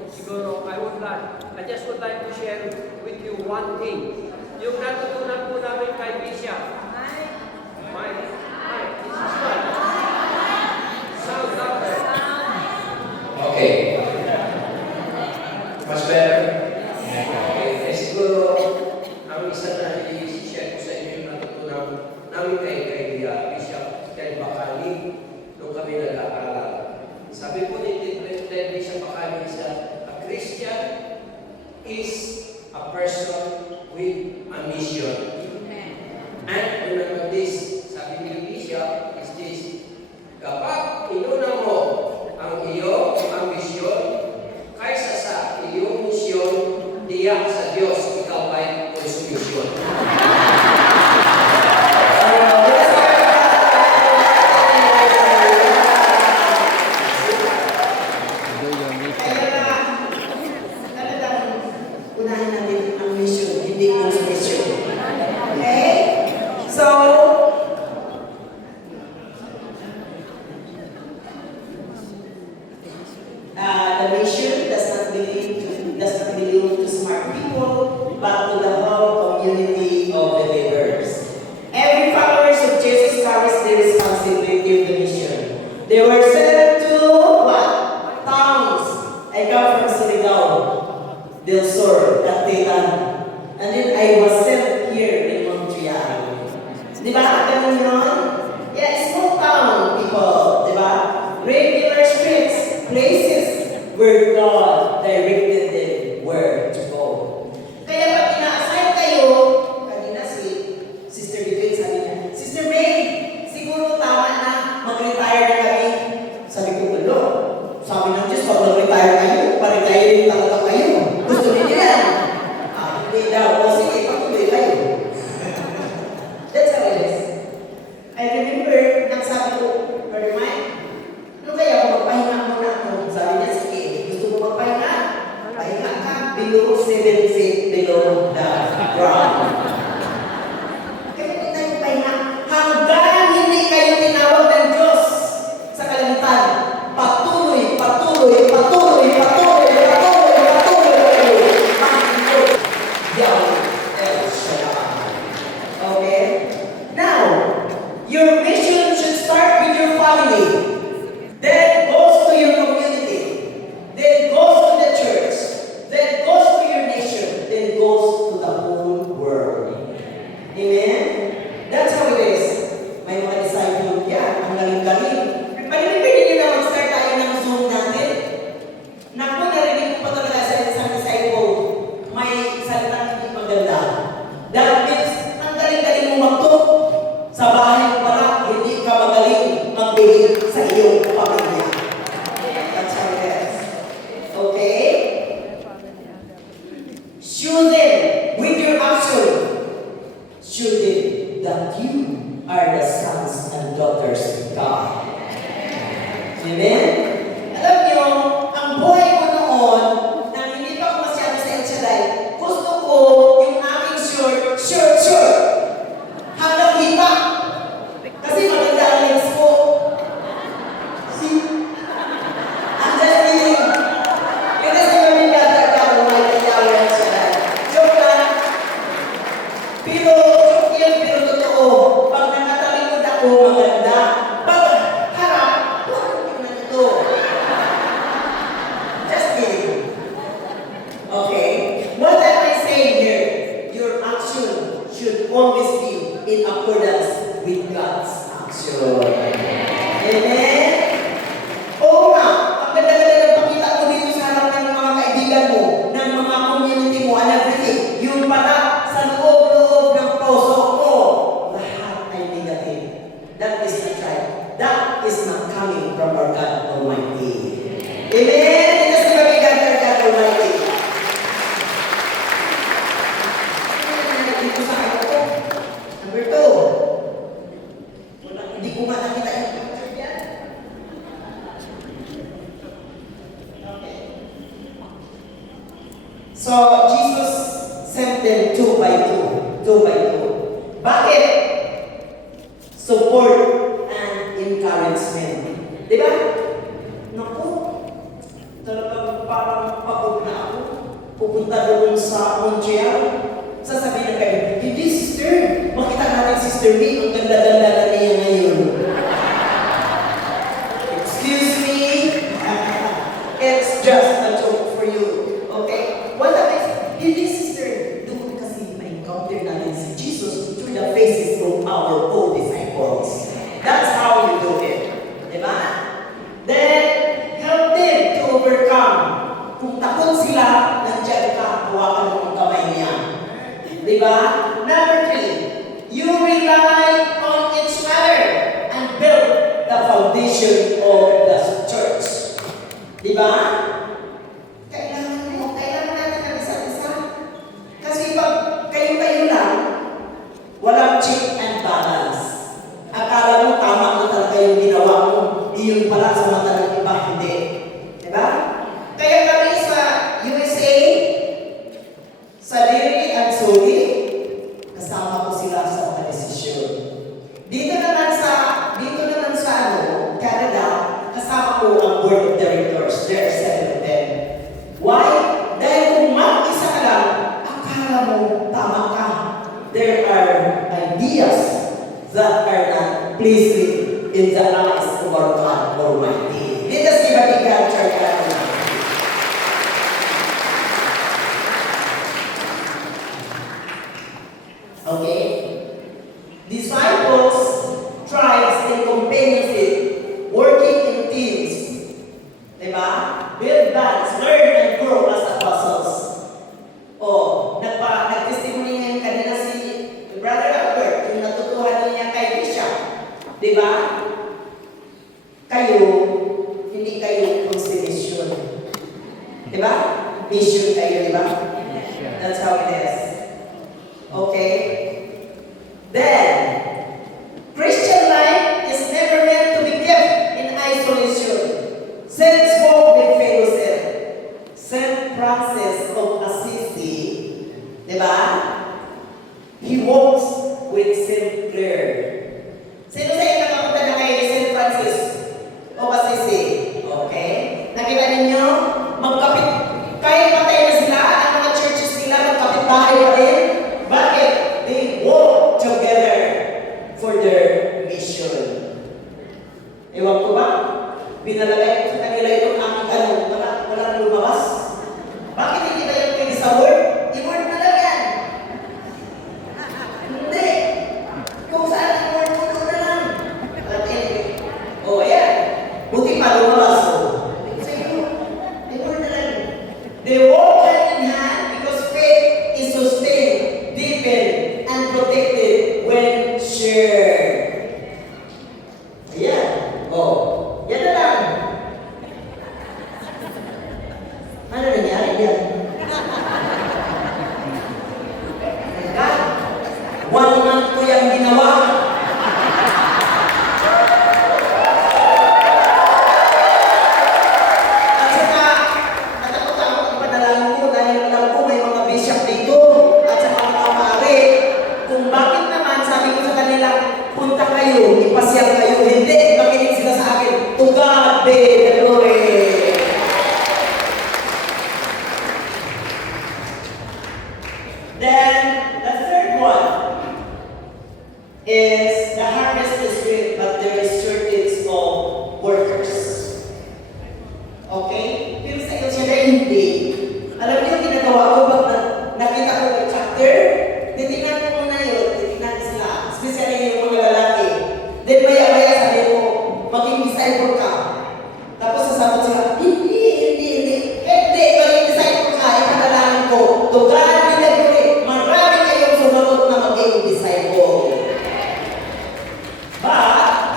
Siguro, I just would like to share with you one thing. Yung natutunan po namin kay Bishop. Mike, this is one. Sound louder. Okay. Much better? Okay. Siguro, ang isa na i-share ko sa inyo yung natutunan namin kay Bishop Ted Bacali nung kami nag-aaral. Sabi po ni Ted Bishop Bacali a Christian is a person with a mission. And remember this, sabi ni Bishop, is this: kapag inuna mo ang iyong ambisyon kaysa sa iyong misyon, tiyak sa Diyos, ikaw ay konsumisyon. Unahin natin ang mission, hindi ang mission. Okay? So, the mission does not belong to smart people, but to the whole community of believers. Every followers of Jesus carries the responsibility of the mission. They were sent to what? Towns. I come from Surigao del Sur. pastor that they done. And then I was sent here in Montreal. Di ba? Ganun yun? Yeah, small town people. Di ba? Regular streets, places where God directed them where to go. Kaya pag ina-assign kayo, kanina si Sister Between sabi niya, Sister May, siguro tama na mag-retire na kami. Sabi ko, "Wala. Sabi ng Diyos, pag mag-retire kayo, pa-retire rin talaga kayo. Gusto niyo yan." Hindi daw. O sige, patuloy kayo. That's how it is. I remember, nagsabi ko, Brother Mike, ano kaya kung magpahinga muna ako? Sabi niya, sige, gusto mo magpahinga? Pahinga ka below 7 feet below the ground. Kaya hindi tayo pahinga. Hanggang hindi kayo tinawag ng Diyos sa kalangitan, patuloy, patuloy, patuloy, patuloy, patuloy, patuloy kayo. Ang Yahweh El Shaddai. Okay? Now, your mission should start with your family. Then goes to your community. Then goes to the church. Then goes to your nation. Then goes to the whole world. Amen? That's how it is. May mga disciple, yeah, ang galing-galing. Pwede niyo na mag-start tayo ng Zoom natin? Naku, narinig ko pa talaga sa isang disciple, may salitang hindi maganda. That means, ang galing-galing mo mag-talk. Sa bahay mo pala, hindi ka magaling magbigay sa iyong pamilya. That's how it is. Okay? Show them with your action. Show them that you are the sons and daughters of God. Amen? Alam niyo, ang buhay ko noon, nang hindi pa ako masyado sa El Shaddai, gusto ko yung aking short, hanggang hita. Kasi maganda ang legs ko. See? I'm just kidding. Yun na sa mga nagtatag ako, may kanyawin El Shaddai. Joke lang. Pero, joke yun, pero totoo. Pag nakatalikod ako, maganda. Pag harap, huwag na ito. Just kidding. Okay? What am I saying here? Your action should always be in accordance with God's action. Amen? Oo nga, ang ganda-ganda ng pakita mo dito sa harap ng mga kaibigan mo, ng mga community mo, and everything. Yung pala, sa loob-loob ng puso mo, lahat ay negative. That is not right. That is not coming from our God Almighty. Amen? Ito si kaibigan ng God Almighty. Dito sa akin ko. Number 2. Hindi ko nga nakita yung picture niya. Okay. So, Jesus sent them 2 by 2. 2 by 2. Bakit? Support and encouragement. Di ba? Naku, talagang parang pagod na ako. Pupunta doon sa Montreal. Sasabihin na kayo, hindi sister, makita natin Sister May, ang ganda-ganda na niya ngayon. Excuse me? It's just a joke for you. Okay? What am I saying? Hindi sister, doon kasi ma-encounter natin si Jesus through the faces of our own disciples. That's how you do it. Diba? Then, help them to overcome. Kung takot sila, nandiyan ka, hawakan mo ang kamay niya. Diba? Number 3, you rely on each other and build the foundation of the church. Diba? Kailangan natin ang isa-isa. Kasi pag kayo-kayo lang, walang check and balance. Akala mo tama na talaga yung ginawa mo, iyon pala sa mata ng iba, hindi. Diba? Kaya kami sa USA, sa Derry at Soli, kasama ko sila sa mga desisyon. Dito naman sa Canada, kasama ko ang board of directors. There are 7 of them. Why? Dahil kung mag-isa ka lang, akala mo tama ka. There are ideas that are not pleasing in the eyes of our God Almighty. Let us give a big hand to our God Almighty. That's how it is. Okay? Then, Christian life is never meant to be kept in isolation. Saints walk with fellowship. Saint Francis of Assisi, diba? He walks with Saint Clare. Sino sa inyo nakapunta na kay Saint Francis of Assisi? Okay? Nakita ninyo? Magkapit, kahit patay na sila, ang mga churches nila, magkapit bahay pa rin. Bakit? They walk together for their mission. Ewan ko ba? Binalagay ko sa kanila itong aking tanong. Walang lumabas. Bakit hindi ba yung pwede sa word? I-word na lang yan. Hindi. Kung saan i-word mo na lang. But anyway. Oh, ayan. Buti pa lumabas. So, i-word na lang. They walk hand in hand because faith is sustained, deepened, and protected when shared. Ayan. Oh. Yan na lang. Ano nangyari yan? Teka, 1 month ko yung ginawa. At saka, natakot ako ipanalangin ko dahil alam ko may mga bishop dito at saka mga pare. Kung bakit naman sabi ko sa kanila, punta kayo, ipasyal kayo. Hindi, makinig sila sa akin. To God be the glory. Then, the third one is the harvest is great, but there is shortage of workers. Okay? Pero sa iyo siya hindi. Alam niyo, ginagawa ko, pag nakita ko yung chapter, titignan ko muna yun, titignan sila, especially yung mga lalaki. Then, maya-maya sabi ko, maging disciple ka. Tapos sasagot sila, hindi. Maging disciple ka, ipanalangin ko, to God be the glory. Marami kayong sumagot na maging disciple.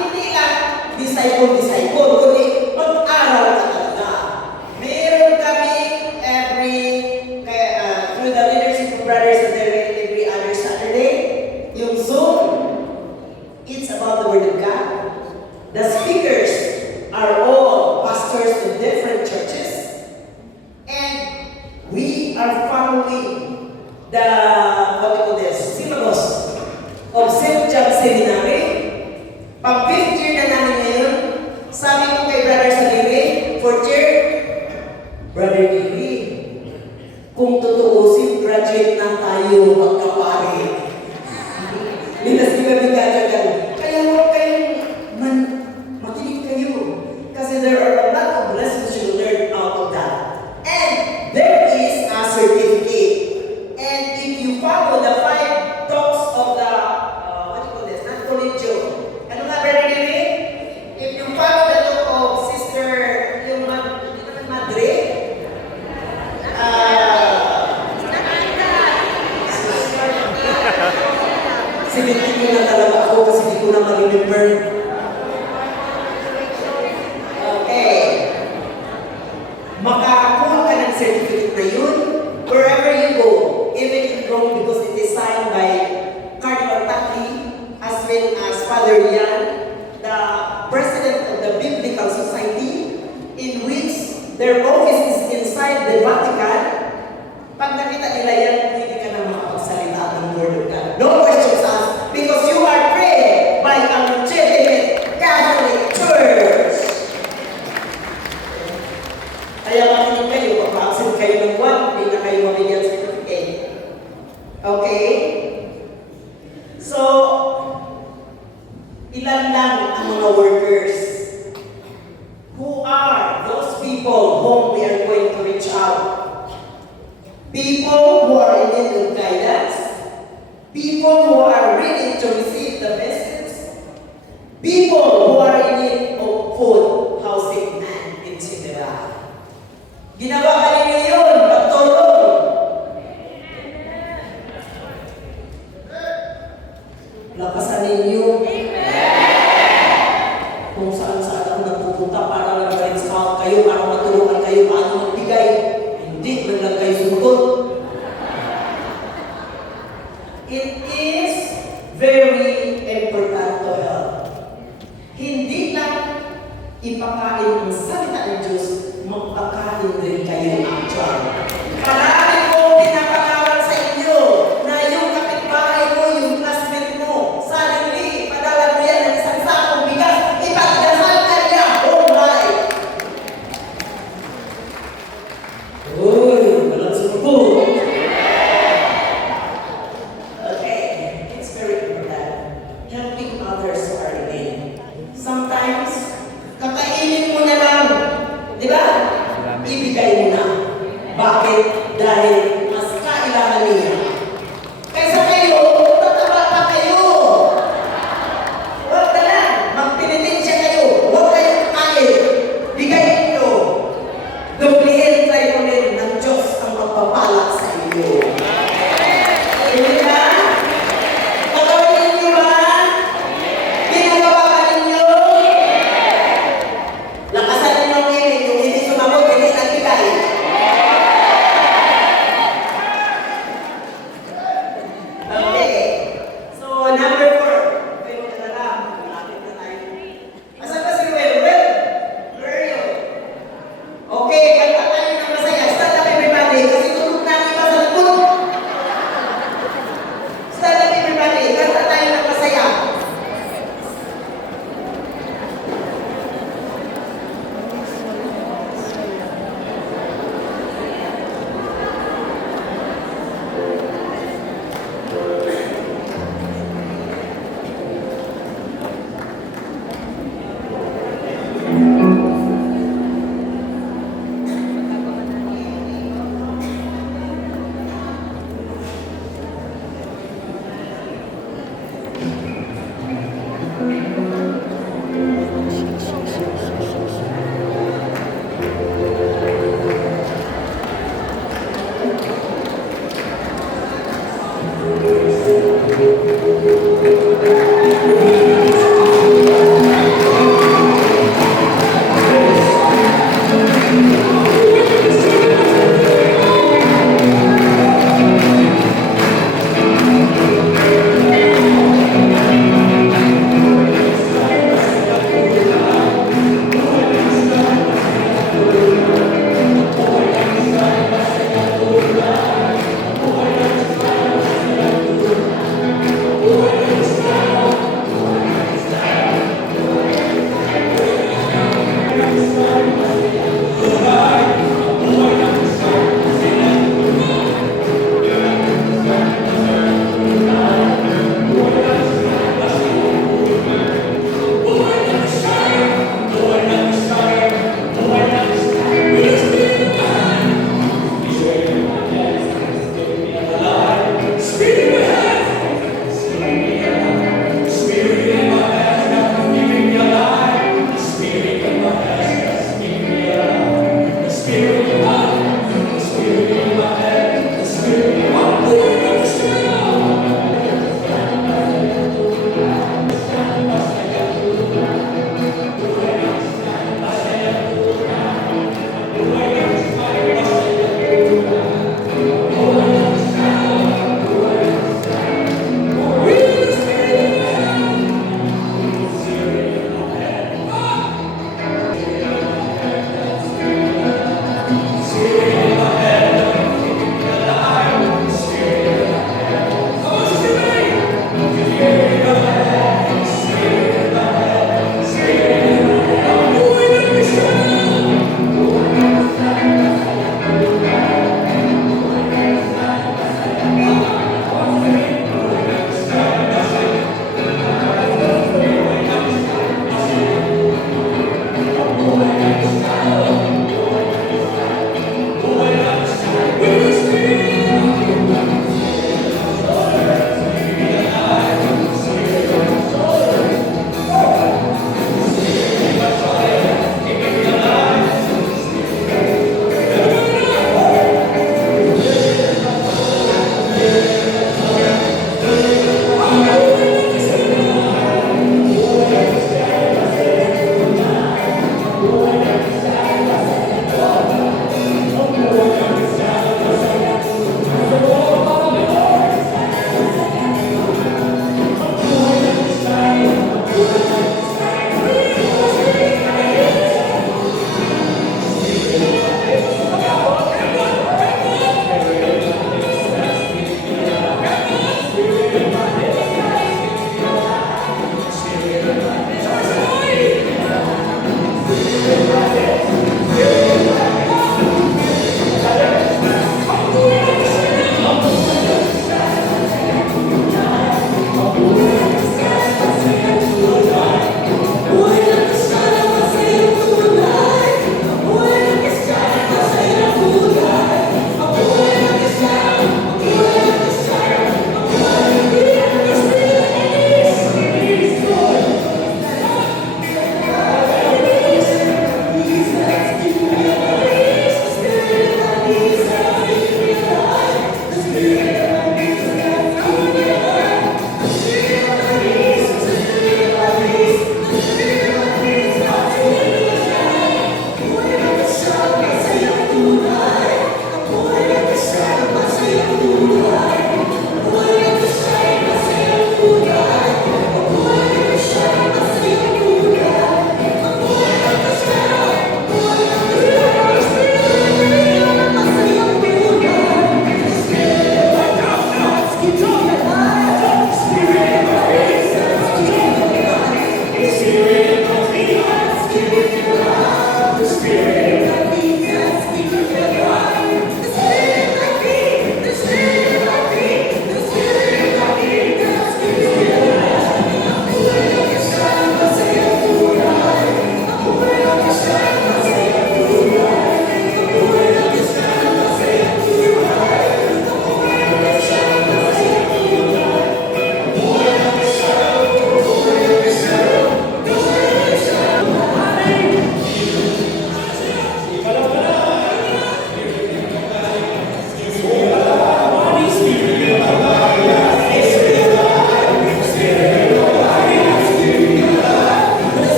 Hindi lang disciple, kundi mag-aral ka talaga. Meron kami through the leadership of Brothers and every other Saturday, yung Zoom, it's about the Word of God. The speakers are all pastors in different churches, and we are following the syllabus of St. John Seminary. Pag 5th year na namin ngayon, sabi ko kay Brother Salire, 4th year, Brother Dili, kung tutuusin, graduate na tayo magkapare. Linas ko kami gagagal. Kaya huwag kayong makinig kayo. Kasi there are a lot of lessons you learn out of that. And there is a certificate. And if you follow the 5 talks of the, not collegio. Ano nga, Brother Dili? If you follow the talk of Sister, yung Madre, sinitin ko na talaga ako kasi hindi ko na ma-remember. Okay. Makakuha ka ng certificate na yun wherever you go, even in Rome, because it is signed by Cardinal Tattli as well as Father Yan, the president of the Biblical Society, in which their office is inside the Vatican. Pag nakita nila yan, pwede ka na makapagsalita ng Word of God. No questions asked, because you are trained by a legitimate Catholic Church. Kaya makinig kayo, pag-absent kayo ng one, hindi na kayo mabigyan certificate. Okay? So, ilan lang ang mga workers? Who are those people whom we are going to reach out? People who are in need of guidance, people who are ready to receive the message, people who are in need of food, housing, and etc. Ginawa ka ninyo yun, pagtulong. Lakasan ninyo. Kung saan-saan ako nagpupunta para mag-rinse out kayo, para matulungan kayo paano magbigay. Hindi man lang kayo sumunod. you. Hindi ba? Gagawin ninyo ba? Ginagawa ba ninyo? Lakasan ninyo ang ibig, yung hindi sumagot, hindi nagbigay. Okay. So, number 4. Pero na lang, malapit na tayo. Asan ba si Ruel? Ruel? Where are you? Okay, kanta tayo ng masaya. Stand up everybody, kasi tulog na ang iba sa likod. Stand up everybody, kanta tayo ng masaya.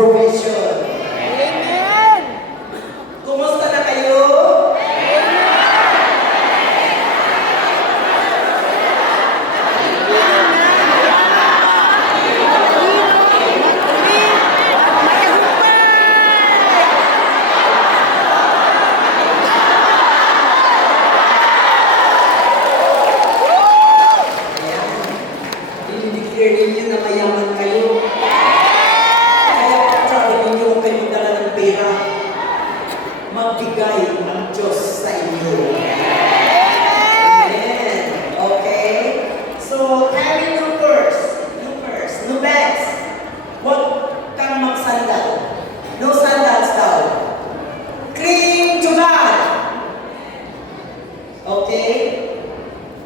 provision. Kumusta na kayo? Dinideclare ninyo na mayaman kayo. Kaya sabi ninyo kung kayo magdala ng pera, magbigay ang Diyos sa inyo. Amen. Okay? So, carry no purse, no bags. Huwag kang magsandal. No sandals daw. Cling to God. Okay?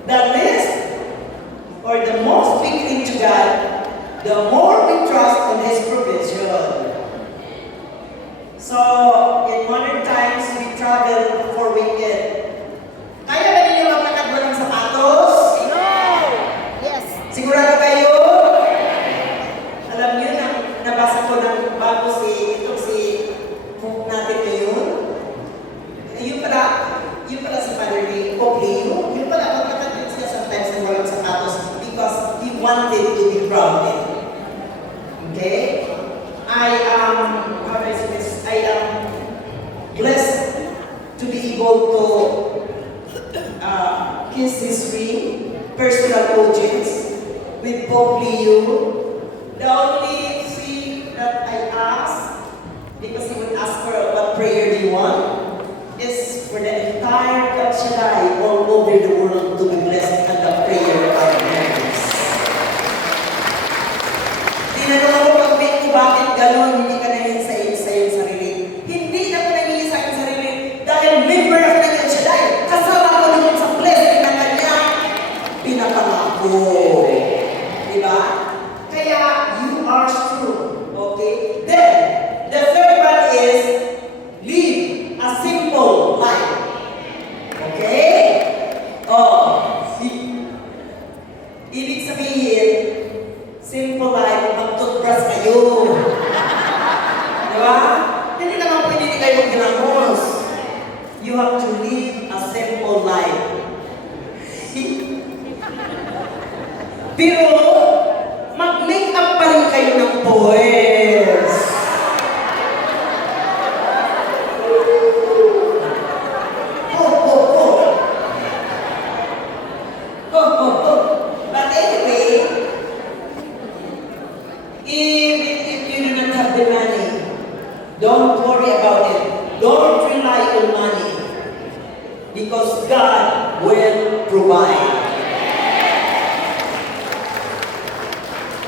The least or the most we cling to God, the more we trust in His provision. So, in modern times, we travel for weekend. Kaya ba ninyo maglakad walang sapatos? Sigurado kayo? Alam niyo, nabasa ko ng bago si Hook natin ngayon. Yung pala si Father Ray Poplio, yung pala maglakad din siya sometimes ng walang sapatos because he wanted to be grounded. Okay? I am blessed to be able to kiss his ring, personal audience with Pope Leo. The only thing that I ask, because he would ask for what prayer do you want, is for the entire El Shaddai all over the world to be blessed and the prayer of prayers. Tinanong ako pag-bake ko bakit gano'n, hindi ka nangyin sa iyong sarili. Hindi na ko nangyin sa iyong sarili dahil member ako ng El Shaddai. Kasama ko naman sa blessing na kanya pinapangako. Diba? Kaya, you are true. Okay? Then, the third one is live a simple life. Okay? Ibig sabihin, simple life, mag-toothbrush kayo. Diba? Hindi naman pwede ni kayo ginamos. You have to live a simple life. Pero, mag-make up pa rin kayo ng boys. But anyway, even if you do not have the money, don't worry about it. Don't rely on money. Because God will provide.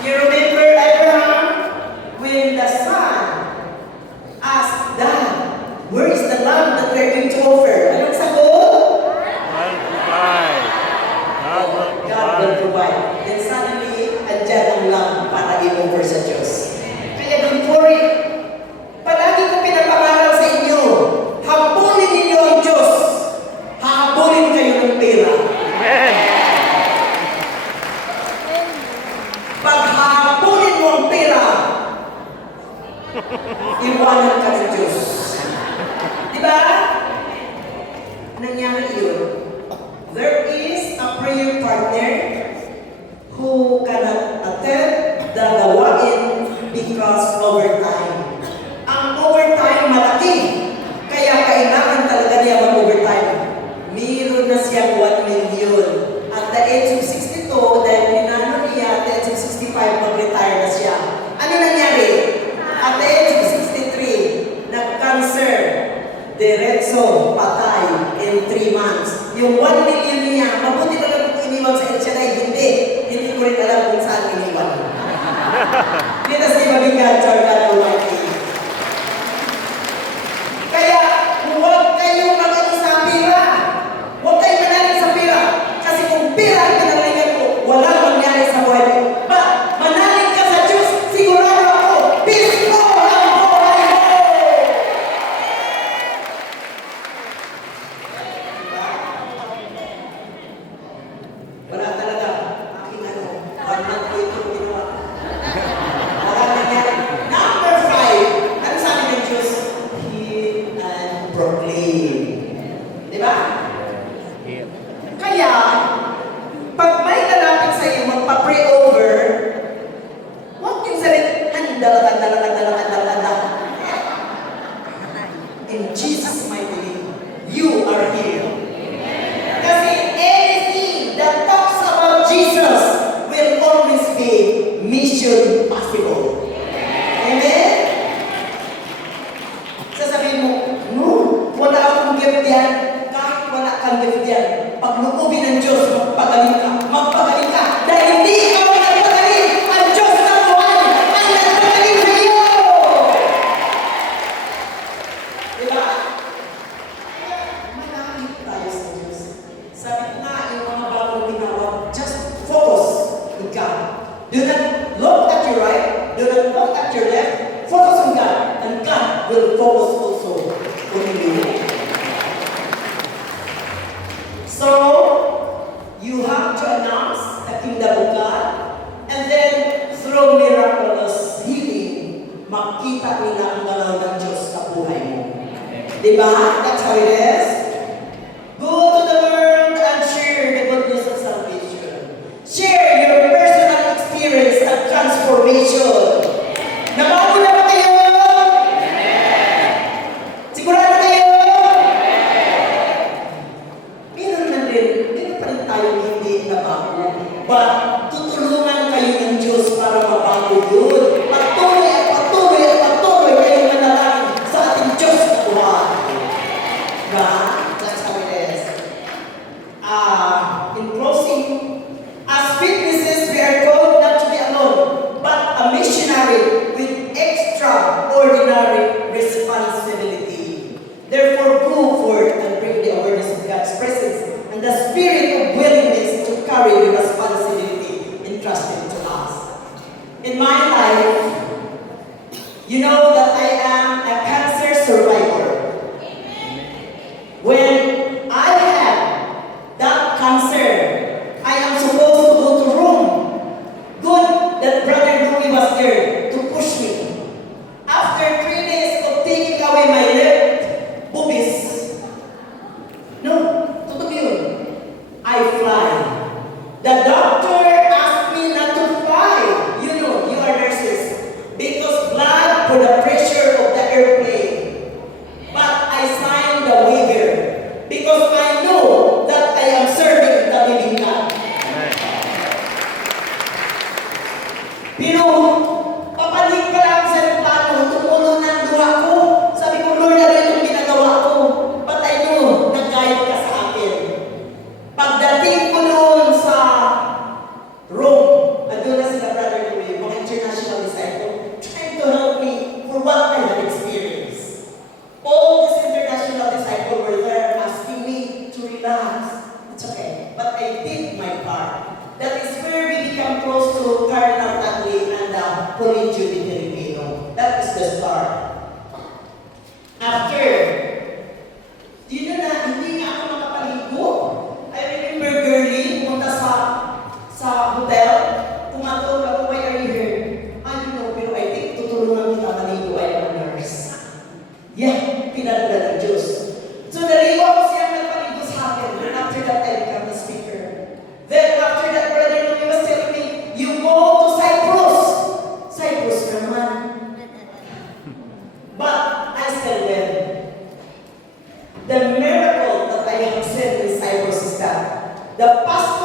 You remember Abraham? When the son asked Dad, where is the lamb that we're going to offer? Anong sagot? God will provide. Then suddenly, andyan ang lamb para i-offer sa Diyos. Kaya don't worry. Palagi ko pinapangaral sa inyo, habulin ninyo ang Diyos. Habulin kayo ng pera. Paghabulin mo ang pera, iwanan ka ng Diyos. Diba? Nangyari yun. There is a prayer partner who cannot attend the gawain because overtime. Ang overtime malaki. Kaya kailangan talaga niya mag-overtime. Meron na siyang 1 million. At the age of 62, dahil pinano niya, at the age of 65, mag-retire na siya. Ano nangyari? At the age of 63, nag-cancer. Diretso, patay, in 3 months. Yung 1 million niya, mabuti na lang kung iniwan sa El Shaddai. Hindi ko rin alam kung saan iniwan. Dito sa ibabigyan, God Almighty. Kaya, huwag kayong mag-ano sa pira. Huwag kayong manalig sa pira. Kasi kung pira ang pinanaligan ko, walang mangyari sa buhay mo. But, manalig ka sa Diyos, sigurado ako, peace mo ang buhay mo. Wala talaga. Aking ano, 1 month ko ito ginawa. pag-ubi ng Diyos, magpagaling ka, magpagaling ka. Dahil hindi ikaw ang nagpagaling, ang Diyos ng buhay ang nagpagaling sa iyo. Diba? Malapit tayo sa Diyos. Sabi ko nga, yung mga bagong tinawag, just focus on God. Do not look at your right, do not look at your left, focus on God, and God will focus also on you. So, you have to announce the kingdom of God, and then through miraculous healing, makita nila ang galaw ng Diyos sa buhay mo. Diba? That's how it is. Go to the world and share the good news of salvation. Share your personal experience and transformation. Nabago na ba kayo? Sigurado kayo? Meron pa rin tayong hindi nabago. But tutulungan kayo ng Diyos para mabago yun. Patuloy at patuloy at patuloy kayong manalangin sa ating Diyos na buhay. Diba? That's how it is. In closing, as witnesses, we are called not to be alone, but a missionary with extraordinary responsibility. Therefore, go forth and bring the awareness of God's presence and the spirit of willingness to carry the responsibility entrusted to us. In my life, you know that I am a cancer survivor. When I had that cancer, I am supposed to go to Rome. Good that Brother Louis was there to push me. After 3 days of taking away my left boobies, no, totoo yun, I fly. The doctor asked me not to fly. You know, you are nurses. Because blood for the pressure of the airplane. But I signed the waiver because I know that I am serving the living God. Pero, papalig pa lang sa plano, tumulo ng duwa ko. Sabi ko, Lord, ano itong ginagawa ko? But I know, nag-guide ka sa akin. Pagdating ko noon sa Rome, andun na sila Brother Louis, mga international disciple, trying to help me for what I have experienced. All these international disciples were there asking me to relax. It's okay. But I did my part. That is where we become close to Cardinal Tagle and Colegio de Filipino. That is the start. After, do you know na hindi nga ako makapaligo? I remember girly, pumunta sa hotel, pumatog ako, why are you here? I don't know, pero I think tutulungan kita maligo, I am a nurse. Yeah, pinadala ng Diyos. So naligo ako siya nagpaligo sa akin. After that, I become a speaker. Then after that, Brother Louis was telling me, you go to Cyprus. Cyprus naman. But I still went. The miracle that I have seen in Cyprus is that the pastor